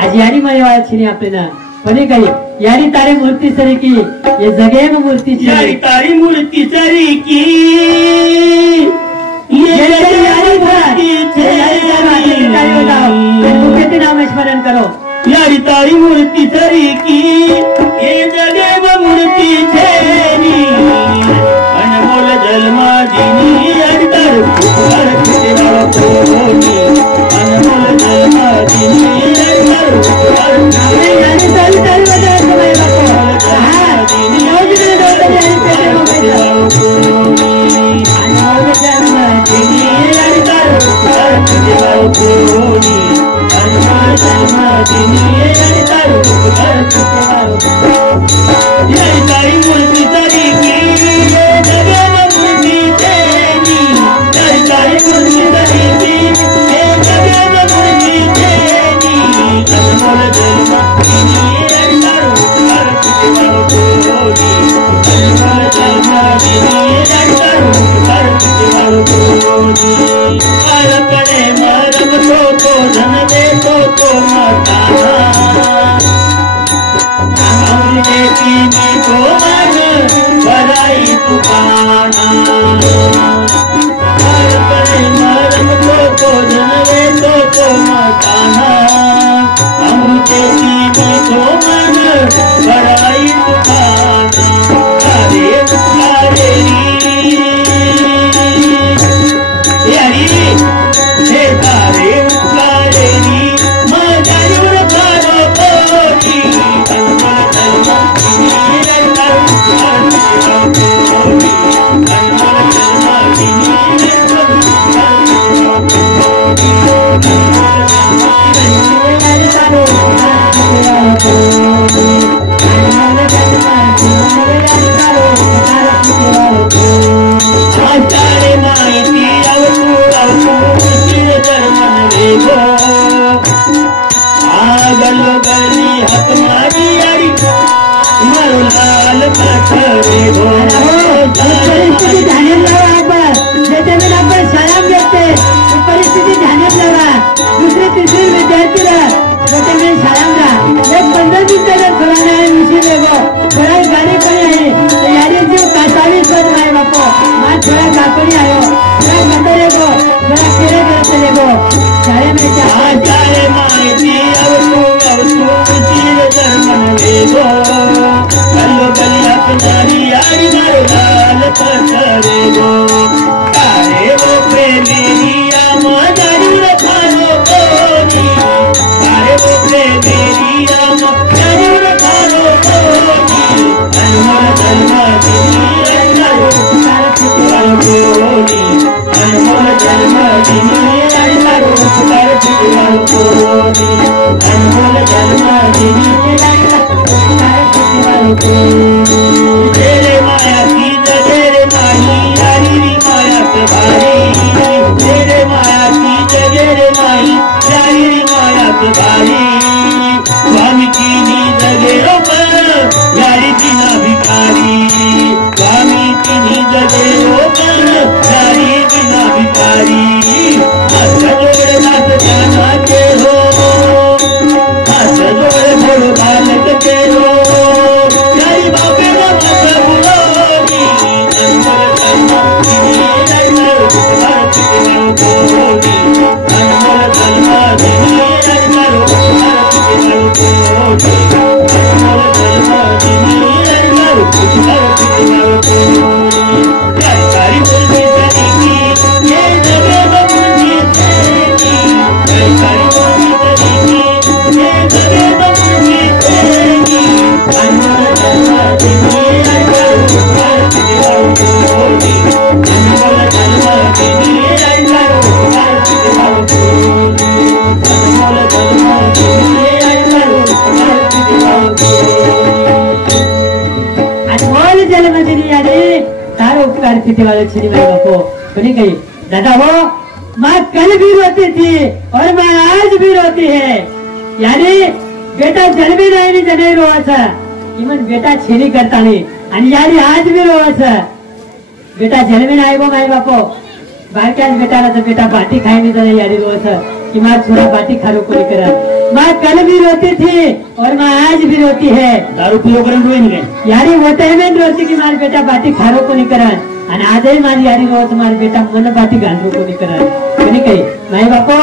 आज यारी माय छिनी आपल्याला कोणी काही यारी तारी मूर्ती सरी की ये जगेम मूर्ती यारी तारी मूर्ती सरी की नाम स्मरण करो यारी तारी मूर्ति सरी की ये जगह मूर्ति छेनी अनमोल जलमा दीनी अंतर हर देवा कोनी अनमोल जलमा दीनी अंतर हर यारी तारी तारी बजा समय बापू हां दीनी योजना यारी पेटे अनमोल जलमा दीनी अंतर हर देवा कोनी यारी तारी मूर्ति सरी की जगह मूर्ति छेनी यारी तारी मूर्ति सरी की जगह मूर्ति छेनी अनमोल जलमा दीनी अंतर हर देवा कोनी अनमोल जलमा दीनी अंतर हर देवा कोनी अलकने मरम तो धन दे तो माता हमने की को मन बड़ाई पुकारा अलकने मरम तो धन दे तो माता हमने की को मन बड़ाई पुकारा अरे पुकारे यारी हे तारे पुकारे मजायूर करो कोनी अनमोल जलमा दीनी अंतर हर देवा कोनी अनमोल जलमा दीनी अंतर हर आचारे माहिती आगलो गली हक मारी यारी मारो लाल पथरे हो परिस्थिती ध्यानात लावा आपण ज्याच्यामध्ये आपण शाळा घेते परिस्थिती ध्यानात लावा दुसरे तिसरे विद्यार्थीला ज्याच्यामध्ये शाळा एक 15 मिनिटाला थोडा विषय वेगो थोडा गाडी पण आहे यारी जीव कासावी सद नाही बापो मा थोडा कापडी आयो थोडा मंदरे गो थोडा केले करते गो शाळेमध्ये आचारे माहिती अवसू चिर जन्म वेगो अल्लो गली हक मारी यारी मारो लाल पथरे गो तारे वो प्रेमी जरूर खानो कोनी तारे वो प्रेमी जरूर खानो कोनी अनमोल जलमा दीनी अंतर हर देवा कोनी भारी स्वामी तिनी जगे लोक यारी तिना भिकारी स्वामी तिनी जगे लोक यारी तिना भिकारी हात जोडे नाथ जानाचे हो हात जोडे भोळ बालक के हो यारी बापेला मत बुलोगी अंतर कर्मा तिनी अंतर भारत के कोटी अंतर कर्मा तिनी अंतर भारत के कोटी अंतर कर्मा तिनी अंतर भारत के कोटी सारी बोलती तरीकी ये जगे बंदी तेरी सारी बोलती तरीकी ये जगे बंदी तेरी अंतर कर्मा तिनी अंतर भारत के कोटी अंतर कर्मा तिनी अंतर भारत के कोटी अंतर कर्मा तिनी अंतर भारत के कोटी अनमोल जन्मदिनी यानी तारो उपकार थी वाले छनी मेरे बापो कहीं कहीं दादा हो माँ कल भी रोती थी और माँ आज भी रोती है यानी बेटा जन्मी नहीं जने रोवाचा इमन बेटा छेनी करता नहीं आणि यानी आज भी रोवाचा बेटा जन्मी नाही वो माय बापो बारक्याच बेटाला तर बेटा बाटी खाई नहीं जाने यानी रोवाचा कि माँ छोरा बाटी खारो कोणी करत माँ कल भी रोती थी और माँ आज भी रोती है दारू पियो करून रोईन काय यारी वो टाइम रोती की मार बेटा बाटी खारो कोणी करत आणि आजही माझी यारी रोज मार बेटा मन बाटी घालरो कोणी करत कोणी काही नाही बापो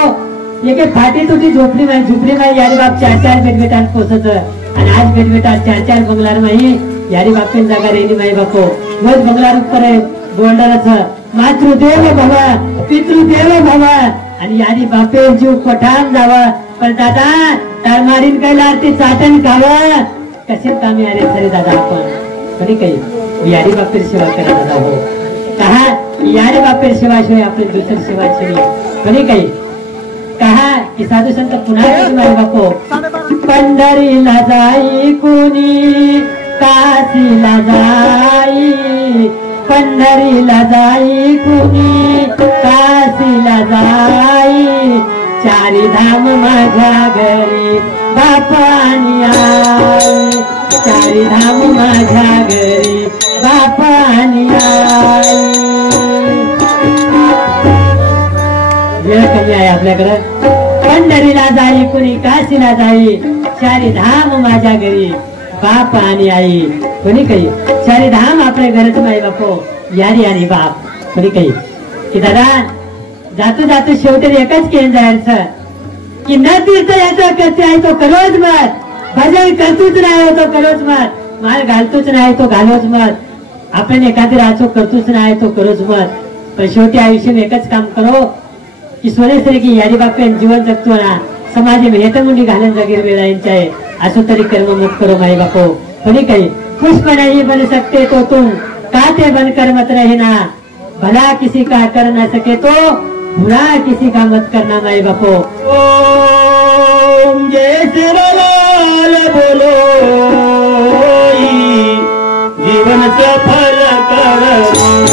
एक फाटी तुझी झोपडी माई यारी बाप चार चार बेटबेटात पोसत आणि आज बेटबेटा चार चार बंगलार माही यारी बापेन जागा रेली माई बापो रोज बंगलार ऊपर बोलणारच मातृदेव भव पितृदेव भव आणि यारी बापे जीव कोठान जावा पण दादा तार मारीन काय लारती चाटण खावं कसे कामी आले तरी दादा आपण कधी काही यारी बापेर सेवा करा दादा हो कहा यारी बापेर सेवा शिवाय आपली दुसरी सेवा नाही कधी काही कहा की साधू संत पुन्हा माझे बापो पंढरीला जाई कोणी काशीला जाई पंढरीला जाई कोणी काशीला जाई चारी धाम माझ्या घरी बापानी आई चारी धाम माझ्या घरी बापानी आई वेळ कमी आहे आपल्याकडे पंढरीला जाई कुणी काशीला जाई चारी धाम माझ्या घरी बाप आणि आई कोणी काही चारी धाम आपल्या घरात माई बापो यारी आणि बाप कोणी काही की दादा जातो जातो शेवटी एकच केलं जायचं की न तीर्थ याचा करते आहे तो करोच मत भजन करतोच नाही तो करोच मत माल घालतोच नाही तो घालोच मत आपण एखादी राचो करतोच नाही तो करोच मत पण शेवटी आयुष्य एकच काम करो की सोनेश्वरी की यारी बापे जीवन जगतो ना समाज में हेतमुंडी घालन जागीर वेळांचे आहे असो तरी कर्म मुक्त करो माई बापो कोणी काही पुष्प नहीं बन सकते तो तुम काते बनकर मत रहना भला किसी का कर न सके तो बुरा किसी का मत करना माई बापो ओम जय श्रीलाल बोलो जीवन सफल कर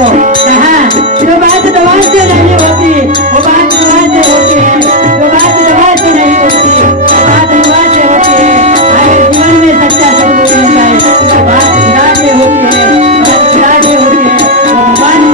बापो कहा जो बात दवा से नहीं होती वो बात दवा से होती है, जो बात दवा से नहीं होती वो बात दवा से होती है। अगर जीवन में सच्चा सदगुरु मिल जाए तो बात खिला से होती है, बात खिला से होती है वो भगवान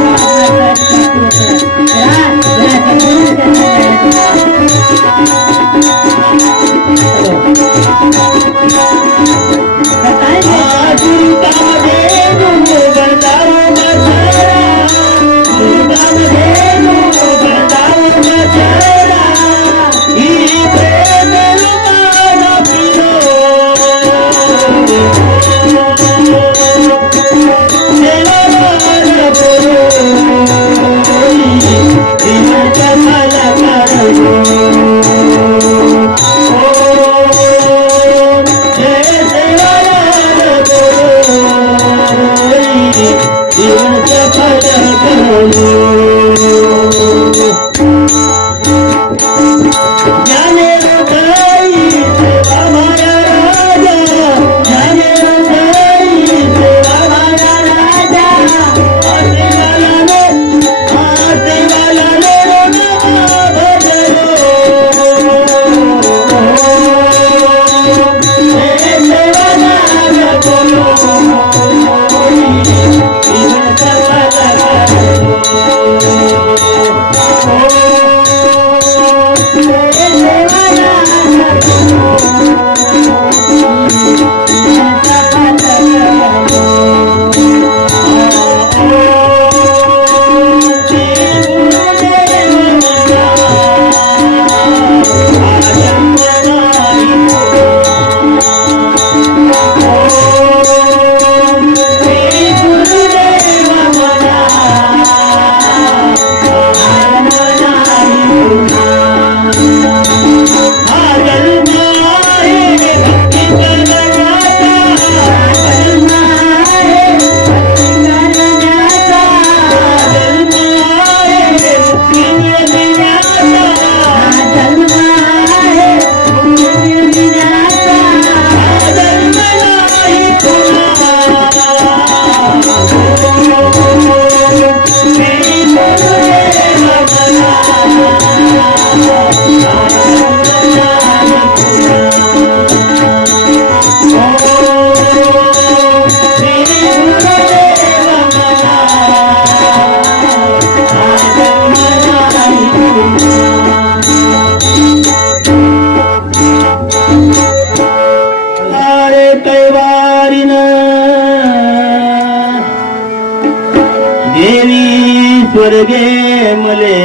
स्वर्गे मले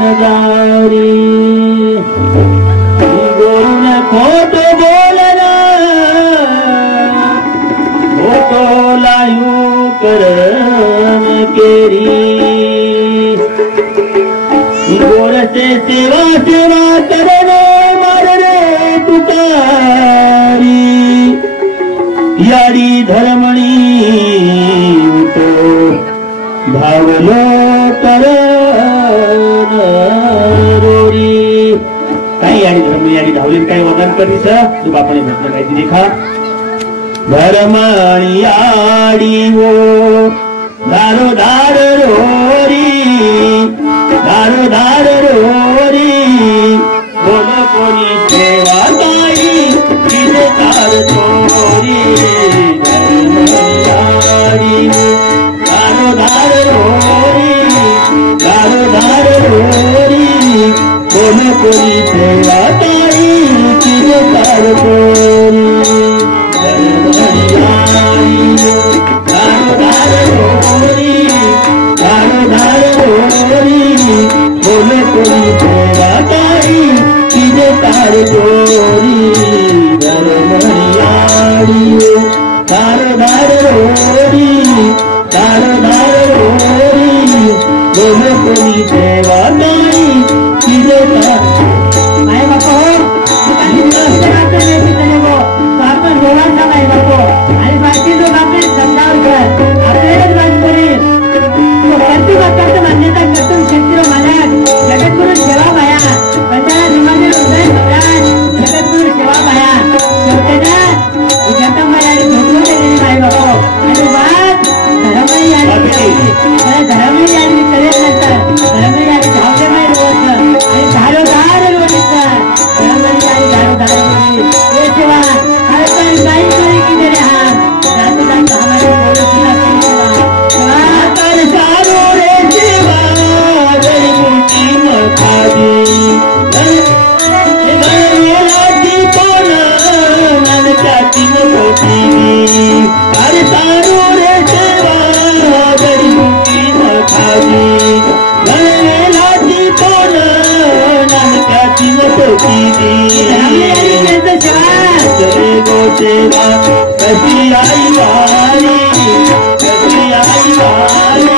नजारी गोरुन खोट बोलना खोटो लायू करन केरी गोर से सेवा सेवा करने मारने तुकारी यारी धर्मणी तो भावलो रोरी काही याडी धर्म याडी धावली काही वदन करीस तू बापणे म्हटलं काही देखा धर्मणी याडी वो दारो दार रोरी दारो दार रोरी बोल कोणी सेवा ताई किने तार चोरी धर्मणी याडी दारो दार रोरी दारो दार रोरी बोल कोणी सेवा ताई किने तार चोरी धर्मणी याडी दारो दार रोरी दारो दार रोरी बोल कोणी सेवा ताई किने तार चोरी धर्मणी याडी दारो दार रोरी दारो दार रोरी बोल कोणी सेवा ताई किने तार माय बापो आपण देवाचा माय बापो आणि बाकी लोक आपले समजावकर आपल्यालाच वाट करील करतू बापाचं मान्यता करतून क्षेत्र मानत जगद्गुरु सेवा माया पंचाला निमाने हृदय सम्राट जगद्गुरु सेवा माया शेवटे ना जगता माया आणि झोपू देणे माय बापो आणि बात धर्मही आणि धर्मरी आणि धावले माय रोज आणि धारोधार रोडीचा धर्मरी आणि धारोधार रोडी हे सेवा हर काही काही करी की तेरे हाथ जाते जाते हमारे बोलो सीधा सेवा तर सारो रे सेवा जय मुठी मखादी गणवेलाची कोण नानकाची मोठी तर सारो रे सेवा जय मुठी मखादी गणवेलाची कोण नानकाची मोठी जय गो सेवा कशी आई वारी कशी आई वारी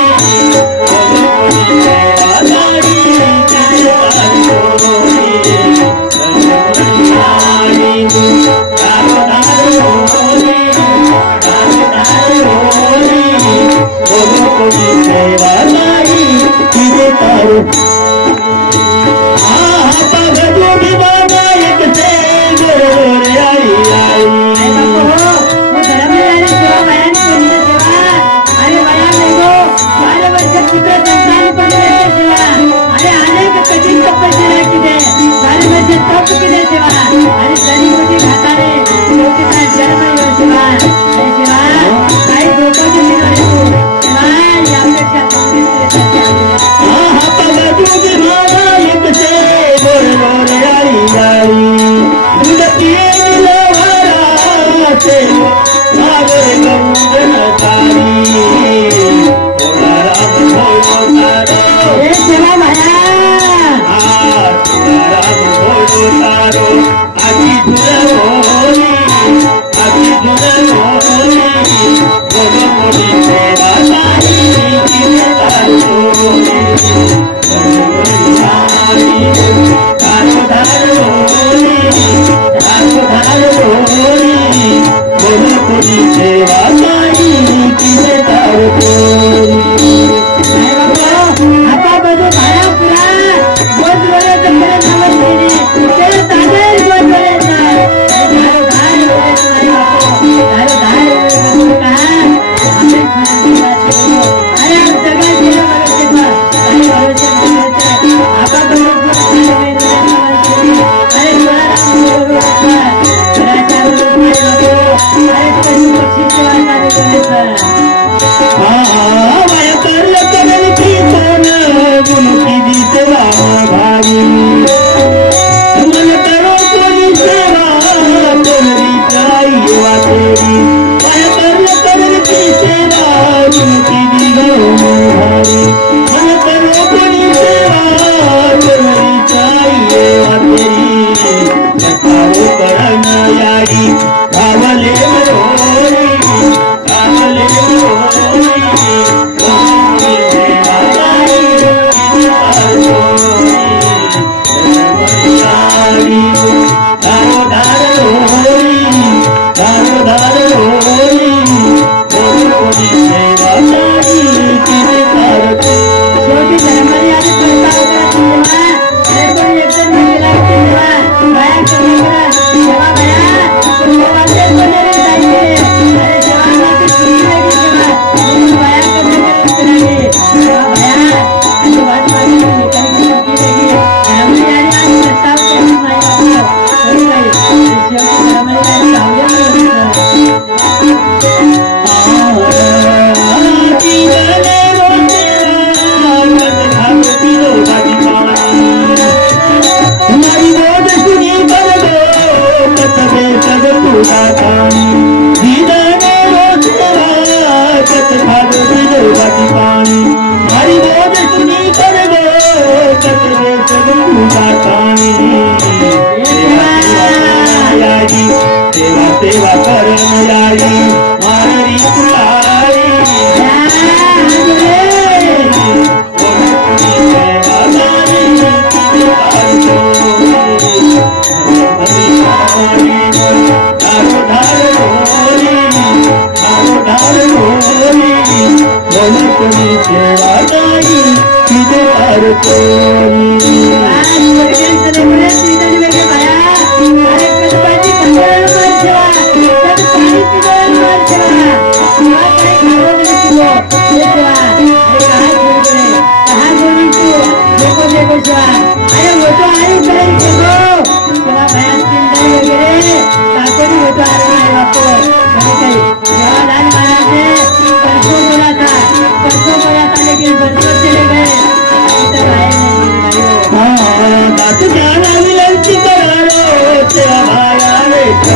Thank you.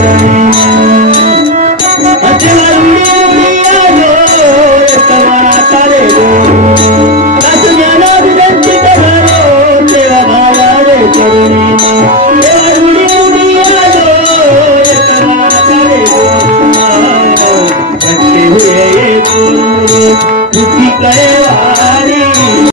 रे